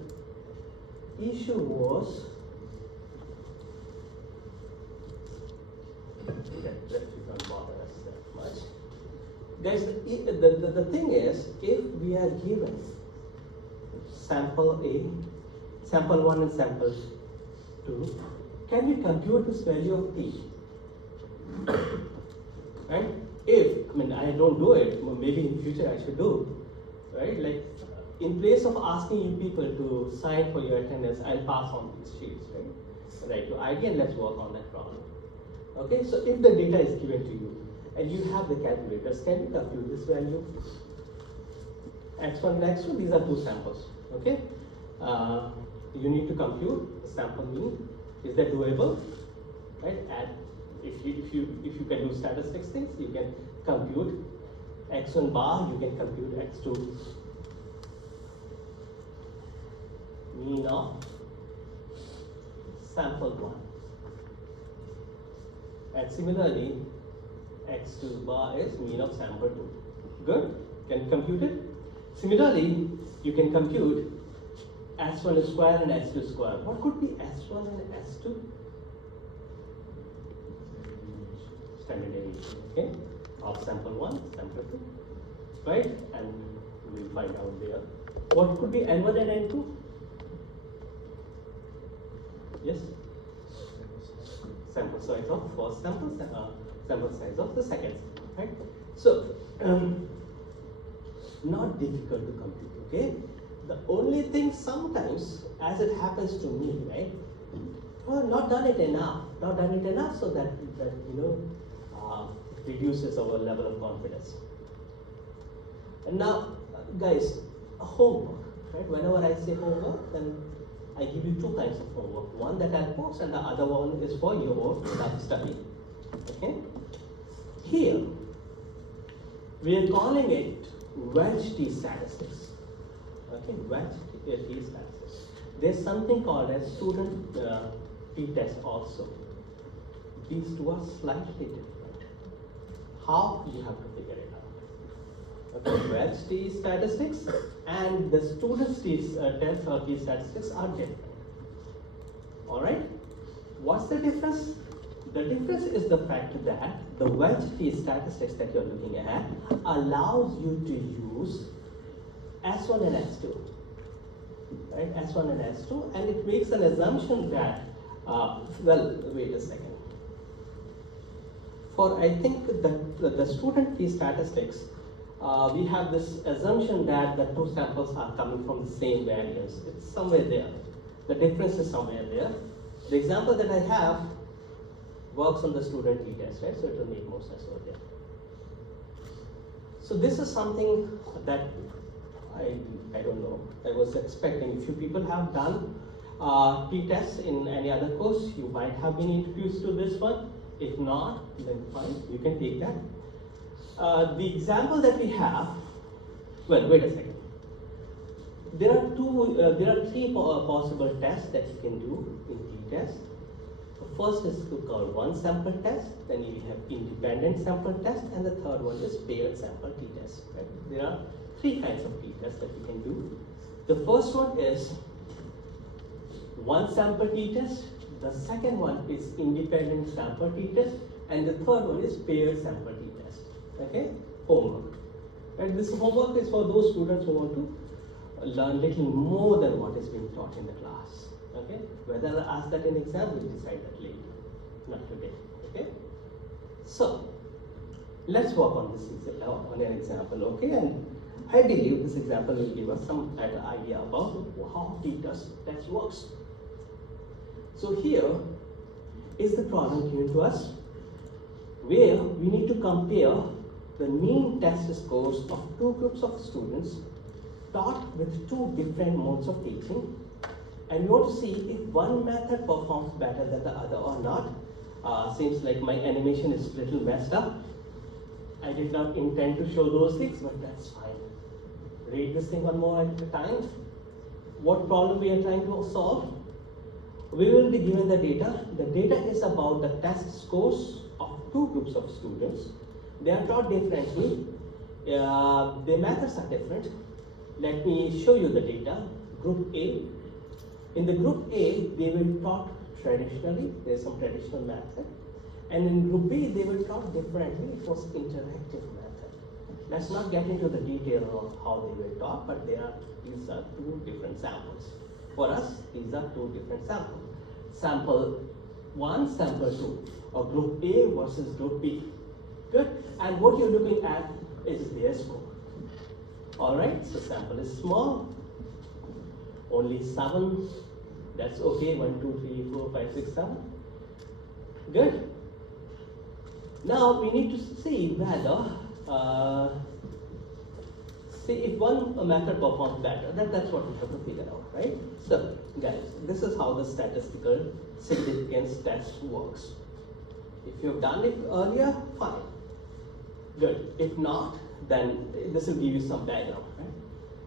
issue was, let me not bother us that much. Guys, the thing is, if we are given sample A, sample 1 and sample 2, can we compute this value of T? Right? I don't do it, maybe in future I should do, right? Like, in place of asking you people to sign for your attendance, I'll pass on these sheets, right? Write your ID and let's work on that problem. Okay, so if the data is given to you and you have the calculators, can you compute this value? X1 and X2, these are two samples. Okay, you need to compute the sample mean. Is that doable? Right? And if you can do statistics things, you can compute x1 bar. You can compute x2 mean of sample 1. And similarly, x2 bar is mean of sample 2. Good? Can compute it? Similarly, you can compute S1 square and S2 square. What could be S1 and S2? Standard deviation, okay? Of sample 1, sample 2, right? And we'll find out there. What could be N1 and N2? Yes? Sample size of first sample, sample size of the second sample, right? So, not difficult to compute, okay? The only thing sometimes, as it happens to me, right? Not done it enough so that reduces our level of confidence. And now, guys, homework, right? Whenever I say homework, then I give you two kinds of homework. One that I'll post and the other one is for your own self-study, okay? Here, we are calling it wedge T statistics. Okay, wedge T statistics. There's something called as student t-test also. These two are slightly different. How you have to figure it out. Okay, wedge T statistics and the student test or T statistics are different. Alright? What's the difference? The difference is the fact that the wedge T statistics that you're looking at allows you to use S1 and S2. Right? S1 and S2, and it makes an assumption that, wait a second. For I think the student T statistics, we have this assumption that the two samples are coming from the same variance. It's somewhere there. The difference is somewhere there. The example that I have works on the student t-test, right? So it will make more sense over there. So this is something that I don't know. I was expecting. If you people have done t-tests in any other course, you might have been introduced to this one. If not, then fine, you can take that. The example that we have, well, wait a second. There are three possible tests that you can do in t-test. The first is called one sample test, then you have independent sample test, and the third one is paired sample t-test. Right? There are three kinds of t-tests that you can do. The first one is one sample t-test, the second one is independent sample t-test, and the third one is paired sample t-test. Okay? Homework. And this homework is for those students who want to learn little more than what is being taught in the class. Okay? Whether I ask that in exam, we'll decide that later, not today. Okay? So, let's work on this on an example. Okay? And I believe this example will give us some better idea about how t-test works. So here is the problem given to us, where we need to compare the mean test scores of two groups of students taught with two different modes of teaching, and we want to see if one method performs better than the other or not. Seems like my animation is a little messed up. I did not intend to show those things, but that's fine. Read this thing one more at a time. What problem we are trying to solve? We will be given the data. The data is about the test scores of two groups of students. They are taught differently. Their methods are different. Let me show you the data. Group A. In the group A, they were taught traditionally. There is some traditional method. And in group B, they were taught differently. It was interactive method. Let's not get into the detail of how they were taught, but these are two different samples. For us, these are two different samples. Sample 1, sample 2, or group A versus group B. Good? And what you're looking at is their score. Alright, so sample is small, only 7. That's okay. 1, 2, 3, 4, 5, 6, 7. Good? Now we need to see whether see if one method performs better. That's what we have to figure out, right? So, guys, this is how the statistical significance test works. If you've done it earlier, fine. Good. If not, then this will give you some background, right?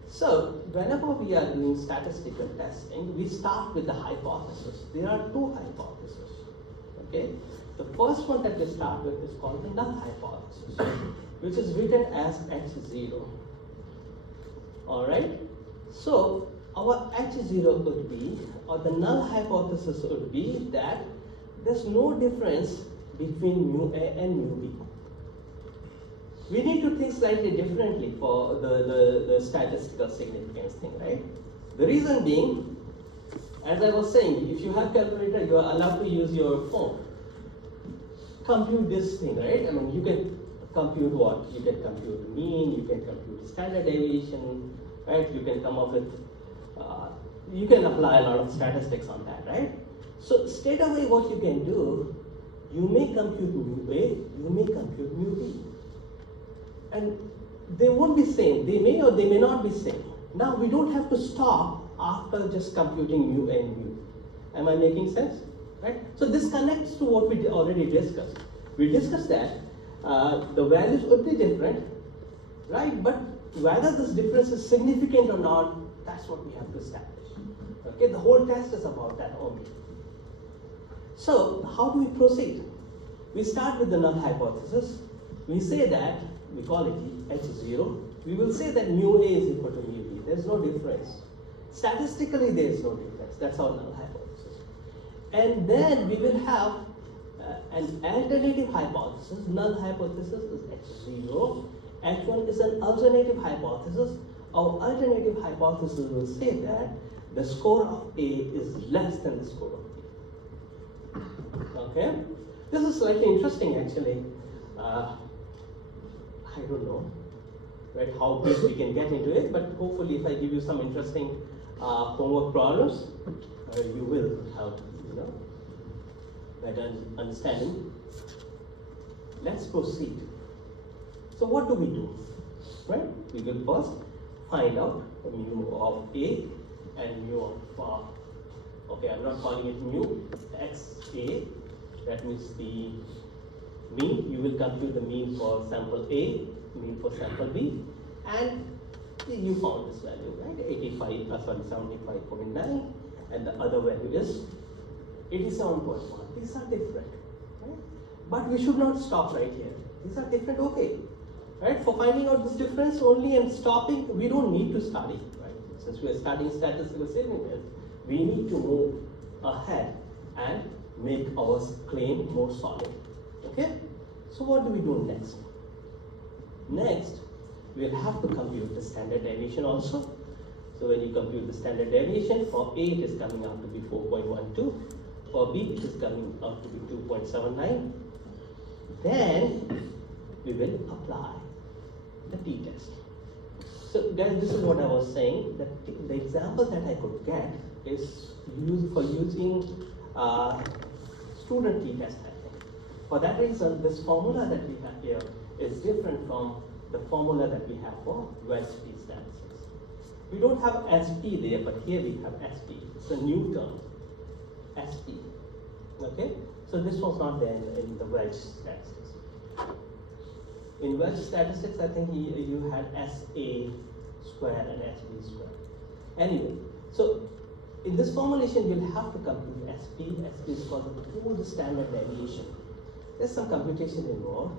So, whenever we are doing statistical testing, we start with the hypothesis. There are two hypotheses. Okay? The first one that we start with is called the null hypothesis, which is written as H0. Alright? So, our H0 would be, or the null hypothesis would be that there's no difference between mu A and mu B. We need to think slightly differently for the statistical significance thing, right? The reason being, as I was saying, if you have calculator, you are allowed to use your phone. Compute this thing, right? I mean, you can compute what? You can compute mean, you can compute standard deviation, right? You can come up with, you can apply a lot of statistics on that, right? So straight away what you can do, you may compute mu A, you may compute mu B. And they won't be same, they may or they may not be same. Now we don't have to stop after just computing mu and mu. Am I making sense? Right? So this connects to what we already discussed. We discussed that the values would be different, right? But whether this difference is significant or not, that's what we have to establish. Okay, the whole test is about that only. So how do we proceed? We start with the null hypothesis. We say that, we call it H0. We will say that mu A is equal to mu B. There is no difference. Statistically, there is no difference. That's our null hypothesis. And then we will have an alternative hypothesis. Null hypothesis is H0. H1 is an alternative hypothesis. Our alternative hypothesis will say that the score of A is less than the score of B. Okay? This is slightly interesting actually. I don't know, right, how big we can get into it, but hopefully if I give you some interesting homework problems, you will have, better understanding. Let's proceed. So what do we do? Right? We will first find out the mu of A and mu Okay, I'm not calling it mu, XA, that means the mean. You will compute the mean for sample A, mean for sample B, and you found this value, right? 75, 75.9, and the other value is 87.1. These are different, right? But we should not stop right here. These are different, okay. Right? For finding out this difference only and stopping, we don't need to study, right? Since we are studying statistical significance, we need to move ahead and make our claim more solid. Okay? So what do we do next? Next, we'll have to compute the standard deviation also. So when you compute the standard deviation, for A it is coming out to be 4.12, for B it is coming out to be 2.79. Then we will apply the t-test. So guys, this is what I was saying, that the example that I could get is using student t-test method. For that reason, this formula that we have here is different from the formula that we have for wedge t-statistics. We don't have SP there, but here we have SP. It's a new term, SP. Okay? So this was not there in the wedge statistics. In wedge statistics, I think you had SA square and SB square. Anyway, so in this formulation, you'll have to compute SP. SP is called the pooled standard deviation. There's some computation involved.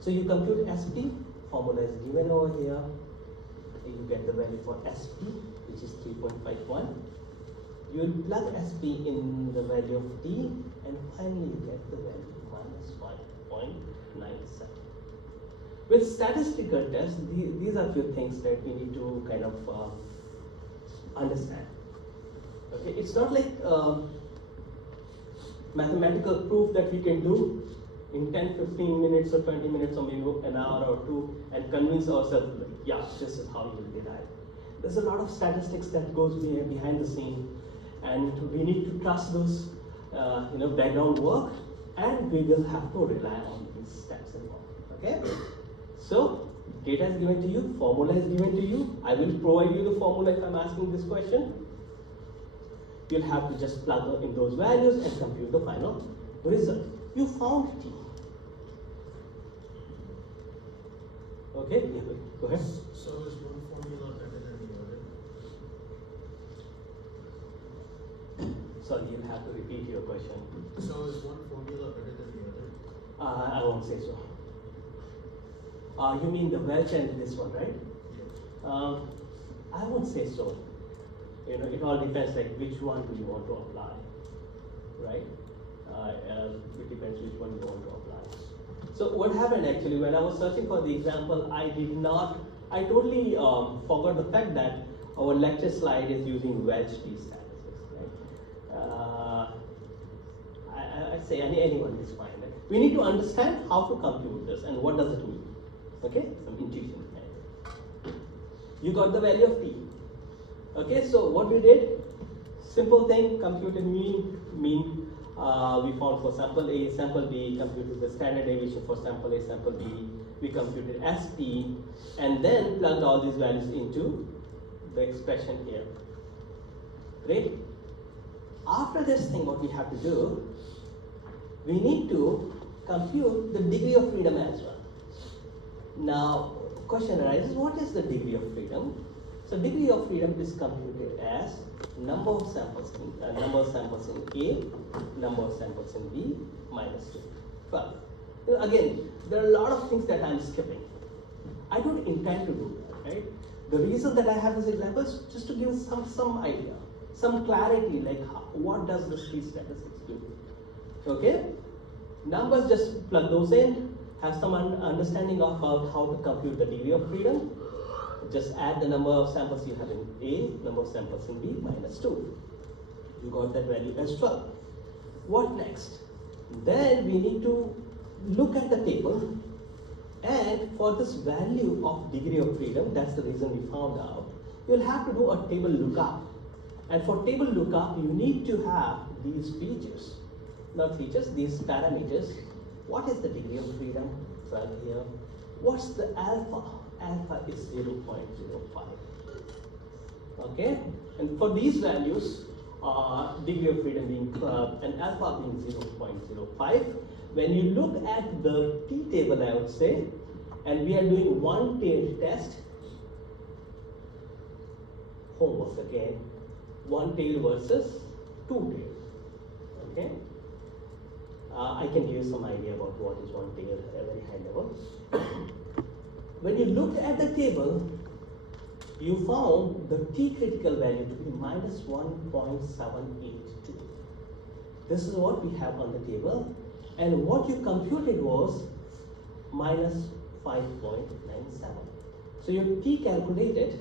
So you compute SP, formula is given over here. You get the value for SP, which is 3.51. You will plug SP in the value of T, and finally you get the value minus 5.97. With statistical tests, these are few things that we need to kind of understand. Okay, it's not like mathematical proof that we can do in 10, 15 minutes or 20 minutes or maybe an hour or two and convince ourselves, like, yeah, this is how you will derive. There's a lot of statistics that goes behind the scene, and we need to trust those background work, and we will have to rely on these steps involved. Okay? So, data is given to you, formula is given to you. I will provide you the formula if I'm asking this question. You'll have to just plug in those values and compute the final result. You found T. Okay, go ahead. So is one formula better than the other? Sorry, you'll have to repeat your question. So is one formula better than the other? I won't say so. You mean the Welch and this one, right? I won't say so. It all depends, like which one do you want to apply, right? It depends which one you want to apply. So what happened actually, when I was searching for the example, I totally forgot the fact that our lecture slide is using wedge t-statistics, right? I say anyone is fine. Right? We need to understand how to compute this and what does it mean. Okay, some intuition. Right? You got the value of t. Okay, so what we did, simple thing, computed mean. We found for sample A, sample B, computed the standard deviation for sample A, sample B. We computed SP, and then plugged all these values into the expression here. Great. After this thing, what we have to do, we need to compute the degree of freedom as well. Now, question arises, what is the degree of freedom? So degree of freedom is computed as number of samples in A, number of samples in B, minus 2, 12. Again, there are a lot of things that I'm skipping. I don't intend to do that, right? The reason that I have this example is just to give some idea, some clarity, like what does this t-statistics do? Okay? Numbers, just plug those in, have some understanding about how to compute the degree of freedom. Just add the number of samples you have in A, number of samples in B, minus 2. You got that value as 12. What next? Then we need to look at the table, and for this value of degree of freedom, that's the reason we found out, you'll have to do a table lookup. And for table lookup, you need to have these features. Not features, these parameters. What is the degree of freedom? 12 here. What's the alpha? Alpha is 0.05. Okay, and for these values, degree of freedom being and alpha being 0.05. When you look at the t table, I would say, and we are doing one tailed test, homework again, one tail versus two tail. Okay, I can give you some idea about what is one tail at a very high level. When you looked at the table, you found the t critical value to be minus 1.782. This is what we have on the table, and what you computed was minus 5.97. So your t calculated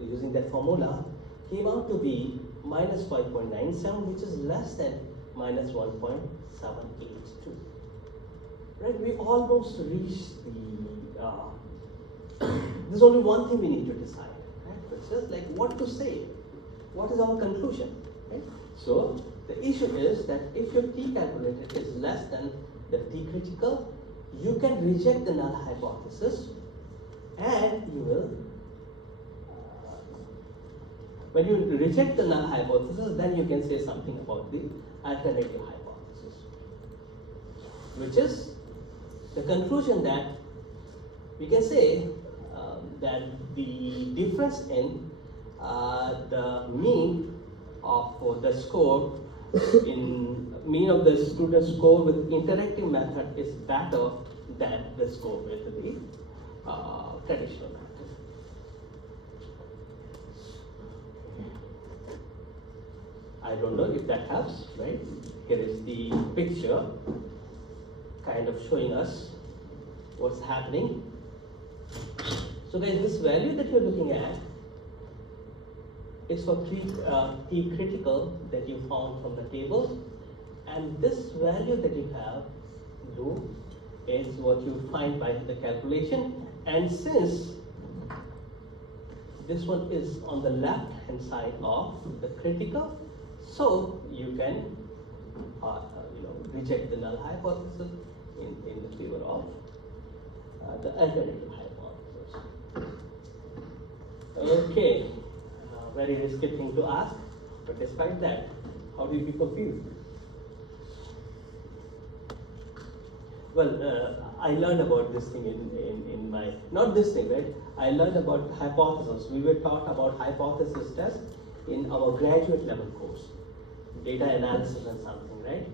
using that formula came out to be minus 5.97, which is less than minus 1.782. Right? We almost reached the. There's only one thing we need to decide. Right? It's just like what to say. What is our conclusion? Right? So the issue is that if your t calculated is less than the t critical, you can reject the null hypothesis, and you will. When you reject the null hypothesis, then you can say something about the alternative hypothesis, which is the conclusion that we can say that the difference in the mean of the score in mean of the student score with interactive method is better than the score with the traditional method. I don't know if that helps, right? Here is the picture kind of showing us what's happening. So guys, this value that you're looking at is for t critical that you found from the table, and this value that you have blue is what you find by the calculation. And since this one is on the left hand side of the critical, so you can reject the null hypothesis in the favor of the alternative hypothesis. Okay, very risky thing to ask, but despite that, how do people feel? Well, I learned about this thing in my, not this thing, right? I learned about hypothesis. We were taught about hypothesis test in our graduate level course, data analysis and something, right?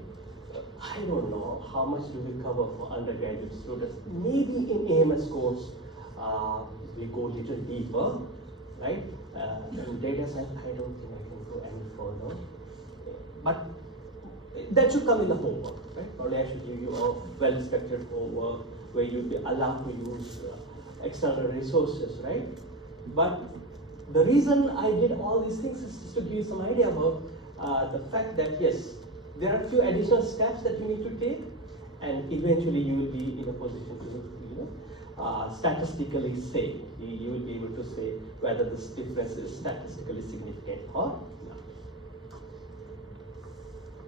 I don't know how much do we cover for undergraduate students. Maybe in AMS course, we go a little deeper, right? In data science, I don't think I can go any further. But that should come in the homework, right? Probably I should give you a well-structured homework where you'll be allowed to use external resources, right? But the reason I did all these things is just to give you some idea about the fact that yes, there are a few additional steps that you need to take, and eventually you will be in a position to, statistically say, you will be able to say whether this difference is statistically significant or not.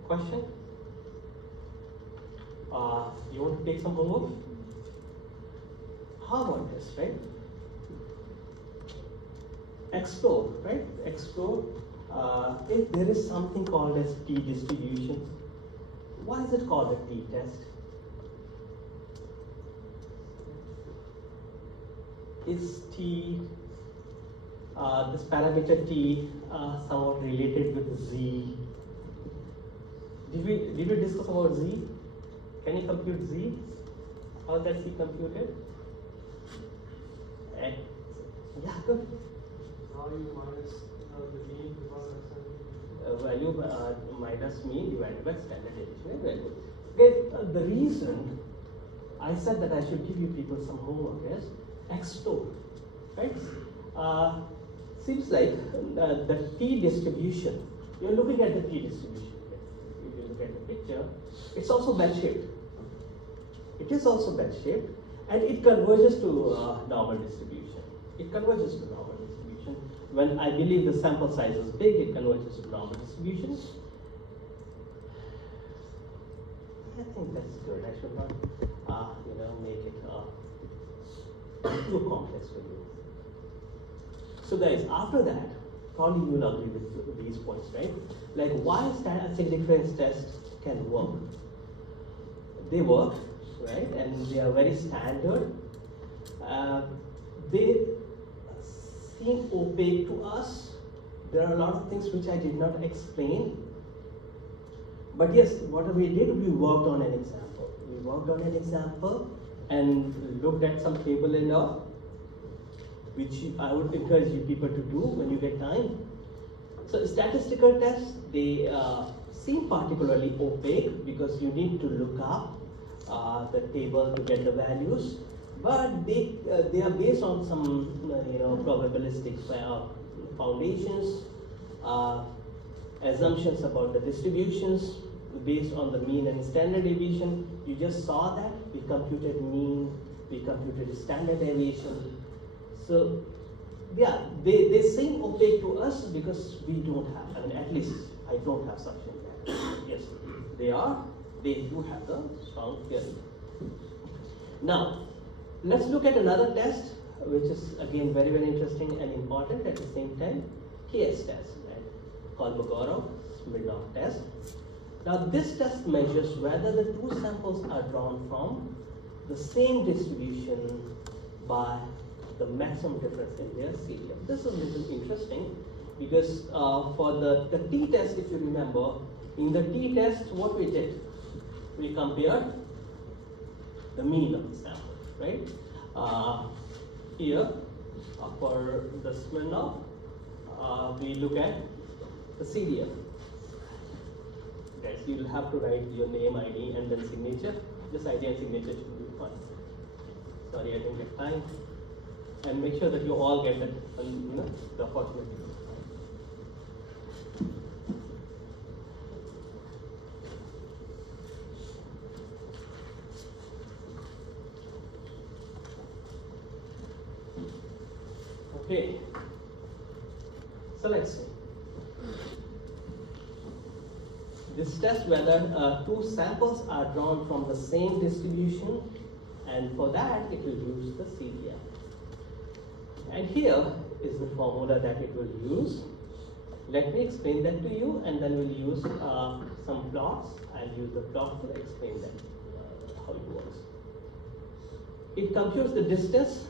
Question? You want to take some homework? How about this, right? Explore, right? Explore. If there is something called as t-distribution, why is it called a t-test? Is t, this parameter t, somewhat related with z? Did we discuss about z? Can you compute z? How is that z computed? Yeah, good. Value minus the mean divided by Value minus mean divided by standard deviation. Very good. Okay, the reason I said that I should give you people some homework is explore, right? Seems like the t distribution. You're looking at the t distribution. If you look at the picture, it's also bell-shaped. It is also bell-shaped, and it converges to normal distribution. It converges to normal distribution. When I believe the sample size is big, it converges to normal distribution. I think that's good. I should not, make it too complex for you. So guys, after that, probably you'll agree with these points, right? Like why statistic difference tests can work. They work, right? And they are very standard. They seem opaque to us. There are a lot of things which I did not explain. But yes, what we did, we worked on an example. We worked on an example and looked at some table and all, which I would encourage you people to do when you get time. So statistical tests, they seem particularly opaque because you need to look up the table to get the values, but they are based on some probabilistic foundations, assumptions about the distributions based on the mean and standard deviation. You just saw that we computed mean, we computed standard deviation. So yeah, they seem opaque to us because we don't have, I mean, at least I don't have such thing. Yes, they do have the strong theory. Now, let's look at another test, which is again very, very interesting and important at the same time, KS test, right? Kolmogorov-Smirnov test. Now, this test measures whether the two samples are drawn from the same distribution by the maximum difference in their CDF. This is a little interesting because for the T test, if you remember, in the T test, what we did? We compared the mean of the sample, right? Here, for the Smirnov, we look at the CDF. Guys, you'll have to write your name, ID, and then signature. This ID and signature should be fine. Sorry, I didn't get time. And make sure that you all get it, the opportunity. Okay, so let's see. This test whether two samples are drawn from the same distribution, and for that it will use the CDF. And here is the formula that it will use. Let me explain that to you, and then we'll use some plots. I'll use the plot to explain that, how it works. It computes the distance.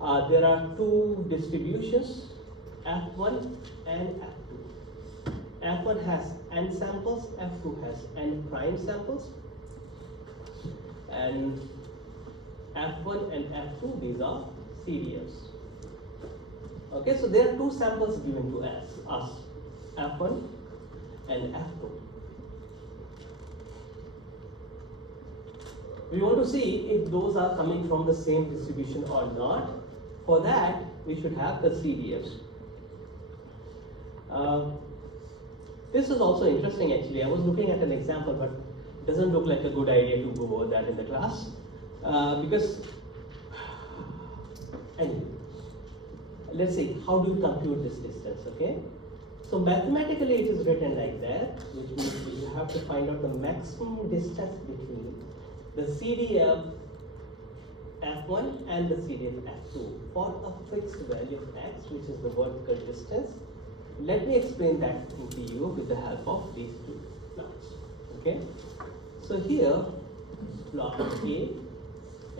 There are two distributions, F1 and F2. F1 has n samples, F2 has n prime samples. And F1 and F2, these are CDFs. Okay, so there are two samples given to us, F1 and F2. We want to see if those are coming from the same distribution or not. For that, we should have the CDFs. This is also interesting actually. I was looking at an example, but it doesn't look like a good idea to go over that in the class. Because, anyway, let's see, how do you compute this distance, okay? So mathematically it is written like that, which means you have to find out the maximum distance between the CDF F1 and the CDF F2 for a fixed value of x, which is the vertical distance. Let me explain that to you with the help of these two plots, okay? So here, plot A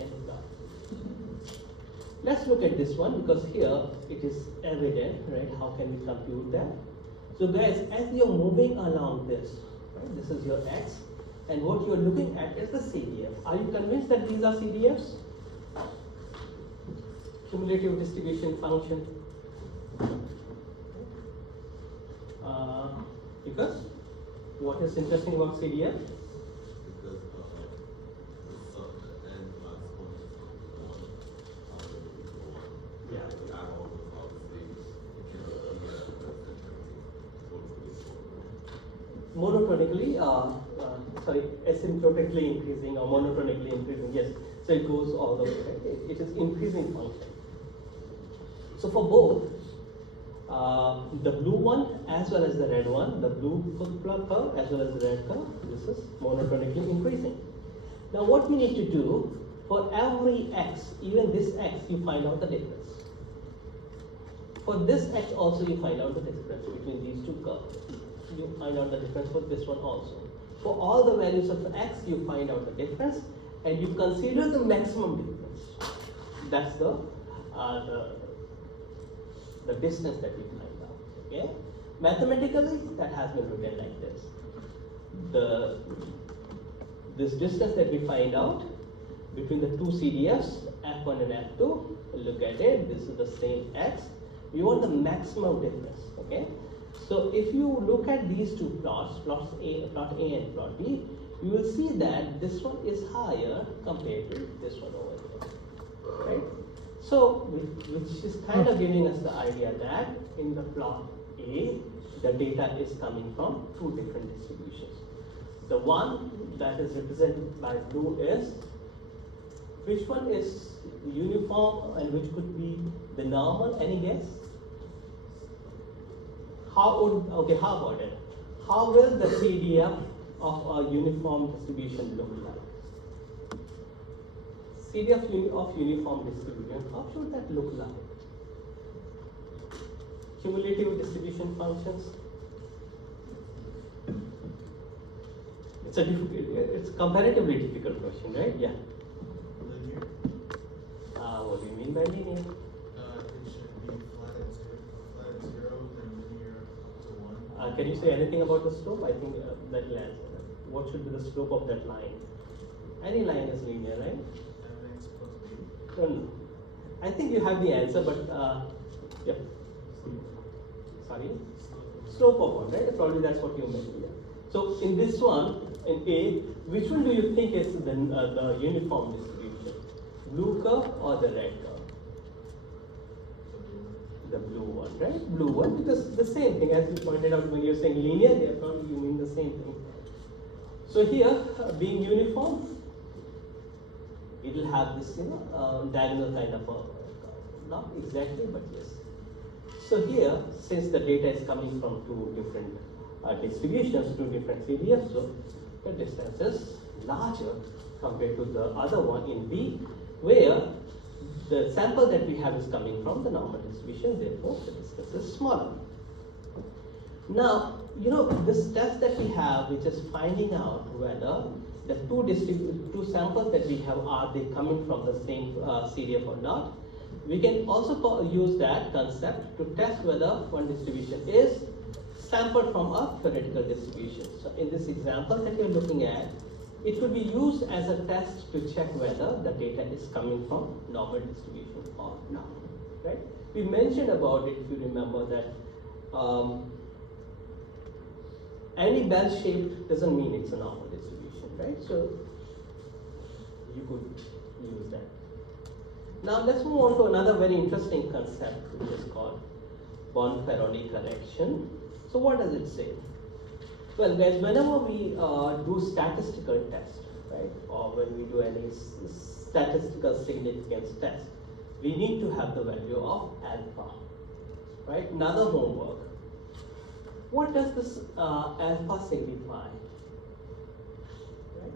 and plot B. Let's look at this one because here it is evident, right? How can we compute that? So guys, as you're moving along this, right, this is your x, and what you're looking at is the CDF. Are you convinced that these are CDFs? Cumulative distribution function. Because what is interesting about CDF? Because the n plus 1 is 1, Yeah. if you add all those, obviously, it can be less than Monotonically, sorry, asymptotically increasing or monotonically increasing, yes. So it goes all the way, right? It is increasing function. So for both, the blue one as well as the red one, the blue curve as well as the red curve, this is monotonically increasing. Now what we need to do, for every x, even this x, you find out the difference. For this x also you find out the difference between these two curves. You find out the difference for this one also. For all the values of x, you find out the difference, and you consider the maximum difference. That's the distance that you find out. Okay. Mathematically, that has been written like this. This distance that we find out between the two CDFs, F1 and F2, look at it, this is the same x. We want the maximum difference, okay? So if you look at these two plots, plot A and plot B, you will see that this one is higher compared to this one over here, right? So, which is kind of giving us the idea that in the plot A, the data is coming from two different distributions. The one that is represented by blue is, which one is uniform and which could be the normal? Any guess? How about it? How will the CDF of a uniform distribution look like? CDF of uniform distribution, how should that look like? Cumulative distribution functions. It's a comparatively difficult question, right? Yeah. Linear, What do you mean by linear? it should be flat at zero, then linear up to 1. Can you say anything about the slope? I think that will answer that. What should be the slope of that line? Any line is linear, right? Mx plus b. No. I think you have the answer, but yeah. Sorry? Slope of one, right? Probably that's what you meant. Yeah. So in this one, in A, which one do you think is the uniform distribution? Blue curve or the red curve? The blue one, right? Blue one, because the same thing as you pointed out when you're saying linear, they probably you mean the same thing. So here, being uniform, it will have this, diagonal kind of a curve. Not exactly, but yes. So here, since the data is coming from two different distributions, two different CDFs, so the distance is larger compared to the other one in B, where the sample that we have is coming from the normal distribution, therefore the distance is smaller. Now, this test that we have, which is finding out whether the two samples that we have, are they coming from the same CDF or not. We can also use that concept to test whether one distribution is sampled from a theoretical distribution. So in this example that you're looking at, it could be used as a test to check whether the data is coming from normal distribution or not, right? We mentioned about it, if you remember, that any bell shape doesn't mean it's a normal distribution, right? So you could use that. Now let's move on to another very interesting concept, which is called Bonferroni correction. So what does it say? Well, guys, whenever we do statistical test, right, or when we do any statistical significance test, we need to have the value of alpha, right? Another homework. What does this alpha signify? Right?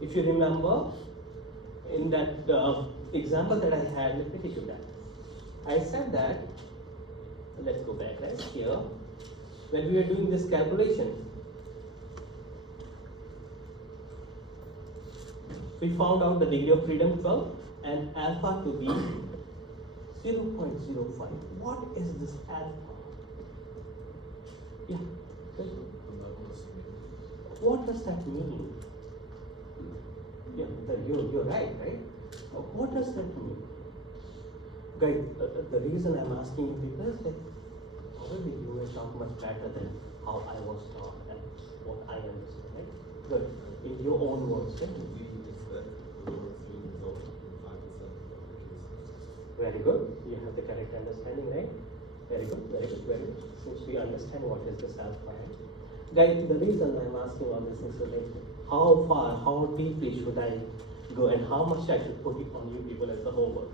If you remember, in that example that I had, let me take you back. I said that, let's go back, right? Here, when we were doing this calculation, we found out the degree of freedom 12 and alpha to be 0.05. What is this alpha? Yeah. What does that mean? Yeah, you're right? What does that mean? Guys, the reason I'm asking you people is that probably you will talk much better than how I was taught and what I understood, right? Good. In your own words, right? Very good. You have the correct understanding, right? Very good, very good, very good. Since we understand what is this alpha, right? Guys, the reason I'm asking all these things is like, how far, how deeply should I go and how much I should put it on you people as the homework.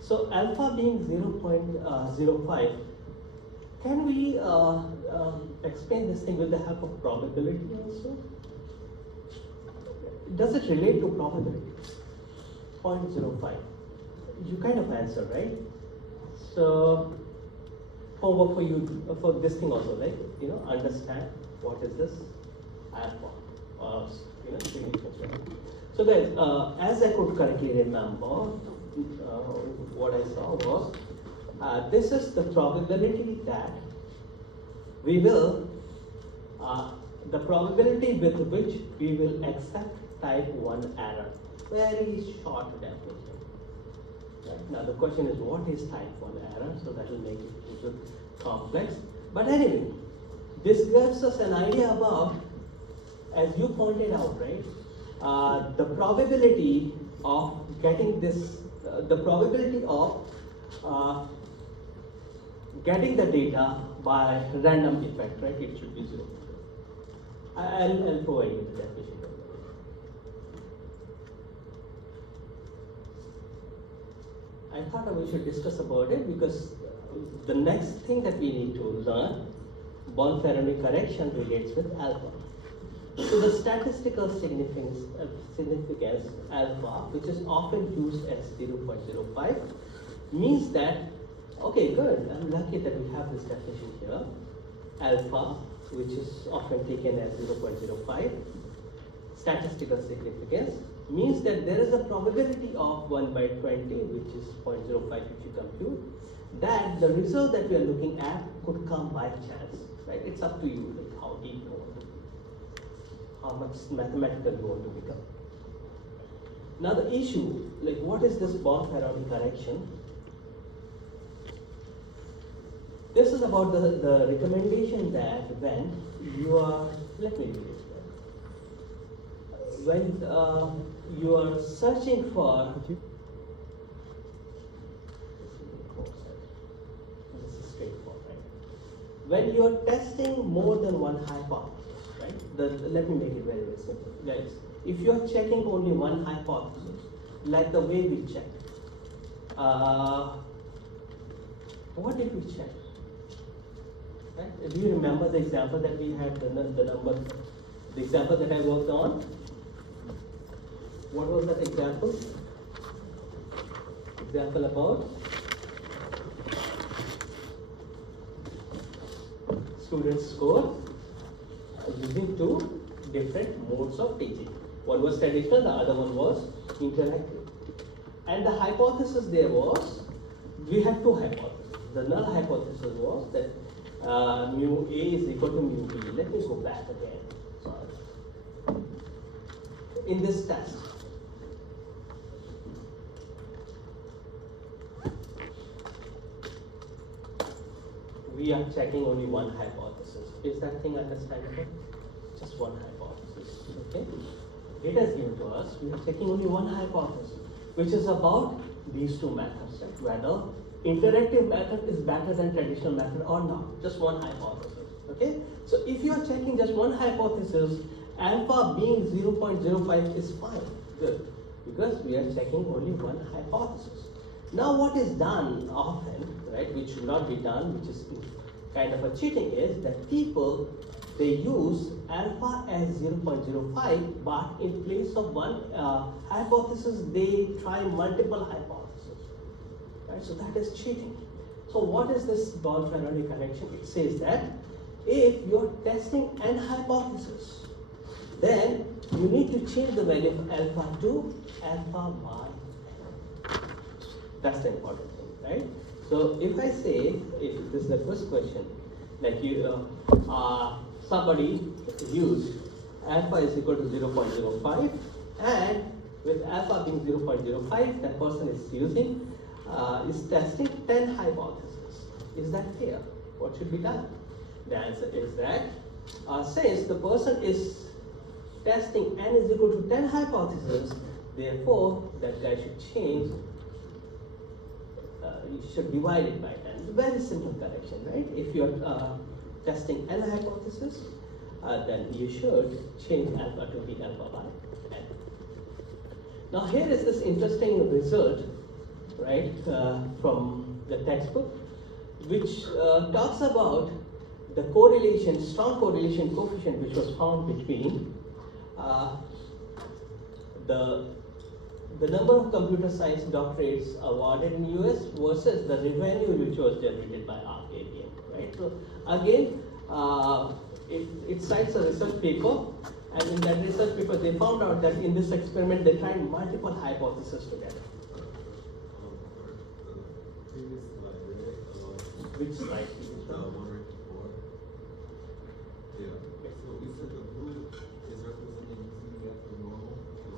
So alpha being 0.05, can we explain this thing with the help of probability also? Does it relate to probability? 0.05. You kind of answer, right? So homework for you for this thing also, like understand what is this alpha, significance value. So guys, as I could correctly remember, what I saw was this is the probability that we will, the probability with which we will accept type 1 error. Very short definition. Right? Now the question is, what is type 1 error? So that will make it a little complex. But anyway, this gives us an idea about, as you pointed out, right? The probability of getting this, the probability of getting the data by random effect, right? It should be 0. I'll provide you the definition. I thought we should discuss about it because the next thing that we need to learn, Bonferroni correction relates with alpha. So the statistical significance alpha, which is often used as 0.05, means that, okay, good, I'm lucky that we have this definition here. Alpha, which is often taken as 0.05, statistical significance, means that there is a probability of 1 by 20, which is 0.05 if you compute, that the result that we are looking at could come by chance, right? It's up to you, like how deep you want to be, how much mathematical you want to become. Now the issue, like what is this Bonferroni correction? This is about the recommendation that when you are, let me do this. When you are searching for, this is straightforward, right? When you are testing more than one hypothesis, right? Let me make it very, very simple, guys. If you are checking only one hypothesis, like the way we check, what did we check? Right? Do you remember the example that we had, the example that I worked on? What was that example? Example about students score using two different modes of teaching. One was traditional, the other one was interactive. And the hypothesis there was, we had two hypotheses. The null hypothesis was that mu A is equal to mu B. Let me go back again. Sorry. In this test, we are checking only one hypothesis. Is that thing understandable? Just one hypothesis. Okay? Data is given to us. We are checking only one hypothesis, which is about these two methods, right? Whether interactive method is better than traditional method or not. Just one hypothesis. Okay? So if you are checking just one hypothesis, alpha being 0.05 is fine. Good. Because we are checking only one hypothesis. Now what is done often, right, which should not be done, which is kind of a cheating, is that people, they use alpha as 0.05, but in place of one hypothesis, they try multiple hypotheses. Right? So that is cheating. So what is this Bonferroni correction? It says that if you're testing n hypothesis, then you need to change the value of alpha to alpha by n. That's the important thing, right? So if I say, if this is the first question, like you, somebody used alpha is equal to 0.05, and with alpha being 0.05, that person is testing 10 hypotheses. Is that clear? What should be done? The answer is that since the person is testing n is equal to 10 hypotheses, therefore that guy should change. You should divide it by 10. Very simple correction, right? If you are testing n hypothesis, then you should change alpha to be alpha by n. Now here is this interesting result, right, from the textbook, which talks about the correlation, strong correlation coefficient, which was found between the number of computer science doctorates awarded in US versus the revenue which was generated by ABM. right? So again, it cites a research paper, and in that research paper they found out that in this experiment they tried multiple hypotheses together. Previous slide, right? Which slide? One right before. Yeah. So we said the blue is representing using that for normal.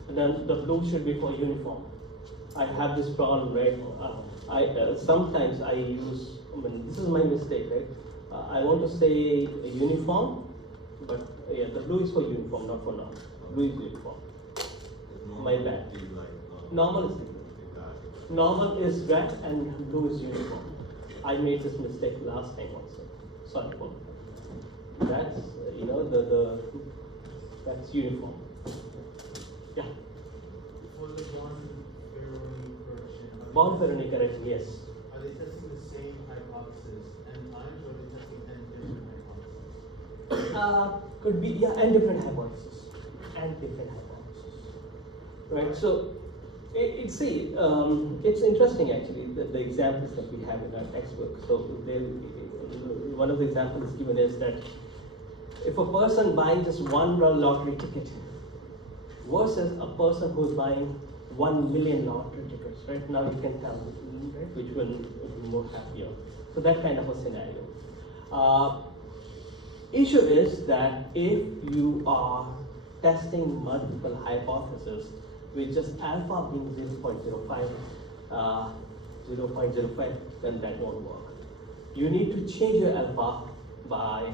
And then the blue should be for uniform. I have this problem, right? Sometimes I use, this is my mistake, right? I want to say uniform, but yeah, the blue is for uniform, not for normal. Blue is uniform. My bad. Be like, Normal is different. Normal is red and blue is uniform. I made this mistake last time also. Sorry for that. That's that's uniform. Yeah. For the Born-Ferroni correction. Born-Ferroni correction, yes. Are they testing the same hypothesis n times, or are they testing n different hypotheses? Could be, yeah, and different hypotheses. Right, so it's interesting actually, the examples that we have in our textbook. So one of the examples given is that if a person buying just one lottery ticket versus a person who's buying 1 million lottery tickets, right? Now you can tell, right, which one will be more happier. So that kind of a scenario. Issue is that if you are testing multiple hypotheses with just alpha being 0.05, then that won't work. You need to change your alpha by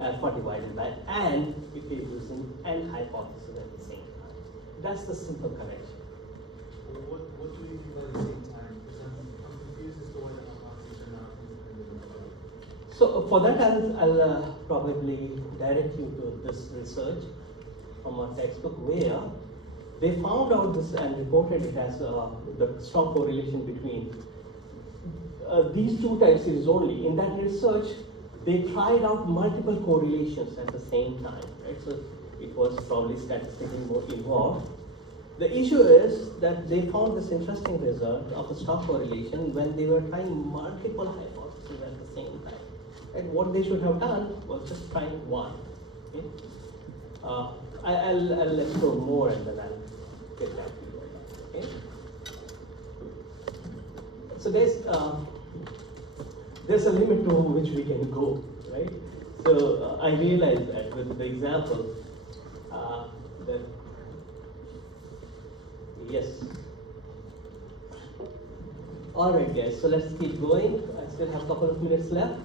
alpha divided by n if you're using n hypothesis at the same time. That's the simple correction. Well, what do you mean by the same time? Because I'm confused as to why the hypotheses are not independent. So for that, I'll probably direct you to this research from a textbook where they found out this and reported it as the strong correlation between these two time series only. In that research, they tried out multiple correlations at the same time, right? So it was probably statistically more involved. The issue is that they found this interesting result of a strong correlation when they were trying multiple hypotheses at the same time. And what they should have done was just trying one. Okay? I'll explore more and then I'll get back to you on that. Okay? So there's a limit to which we can go, right? So I realized that with the example that yes. All right, guys. So let's keep going. I still have a couple of minutes left.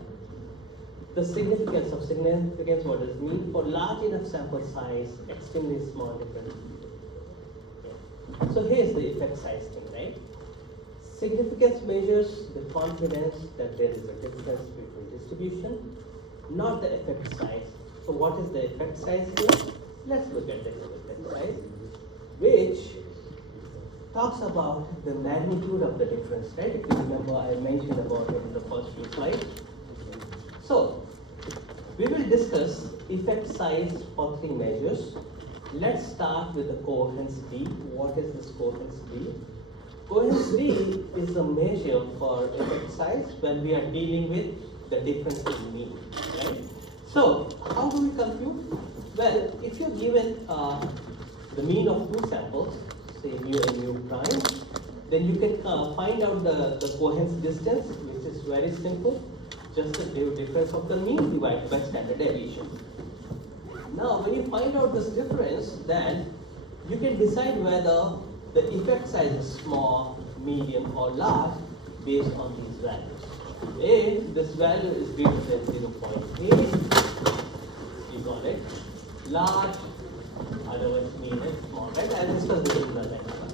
The significance, what does it mean? For large enough sample size, extremely small difference. Okay. So here's the effect size thing, right? Significance measures the confidence that there is a difference between distribution, not the effect size. So what is the effect size here? Let's look at the effect size, which talks about the magnitude of the difference, right? If you remember, I mentioned about it in the first few slides. So, we will discuss effect size for three measures. Let's start with the coherence B. What is this coherence B? Coherence B is a measure for effect size when we are dealing with the difference in mean, right? So, how do we compute? Well, if you're given the mean of two samples, say mu and mu prime, then you can find out the coherence distance, which is very simple. Just the difference of the mean divided by standard deviation. Now, when you find out this difference, then you can decide whether the effect size is small, medium, or large based on these values. If this value is greater than 0.8, you got it. Large, otherwise medium, small, right? I'll discuss this in the next slide.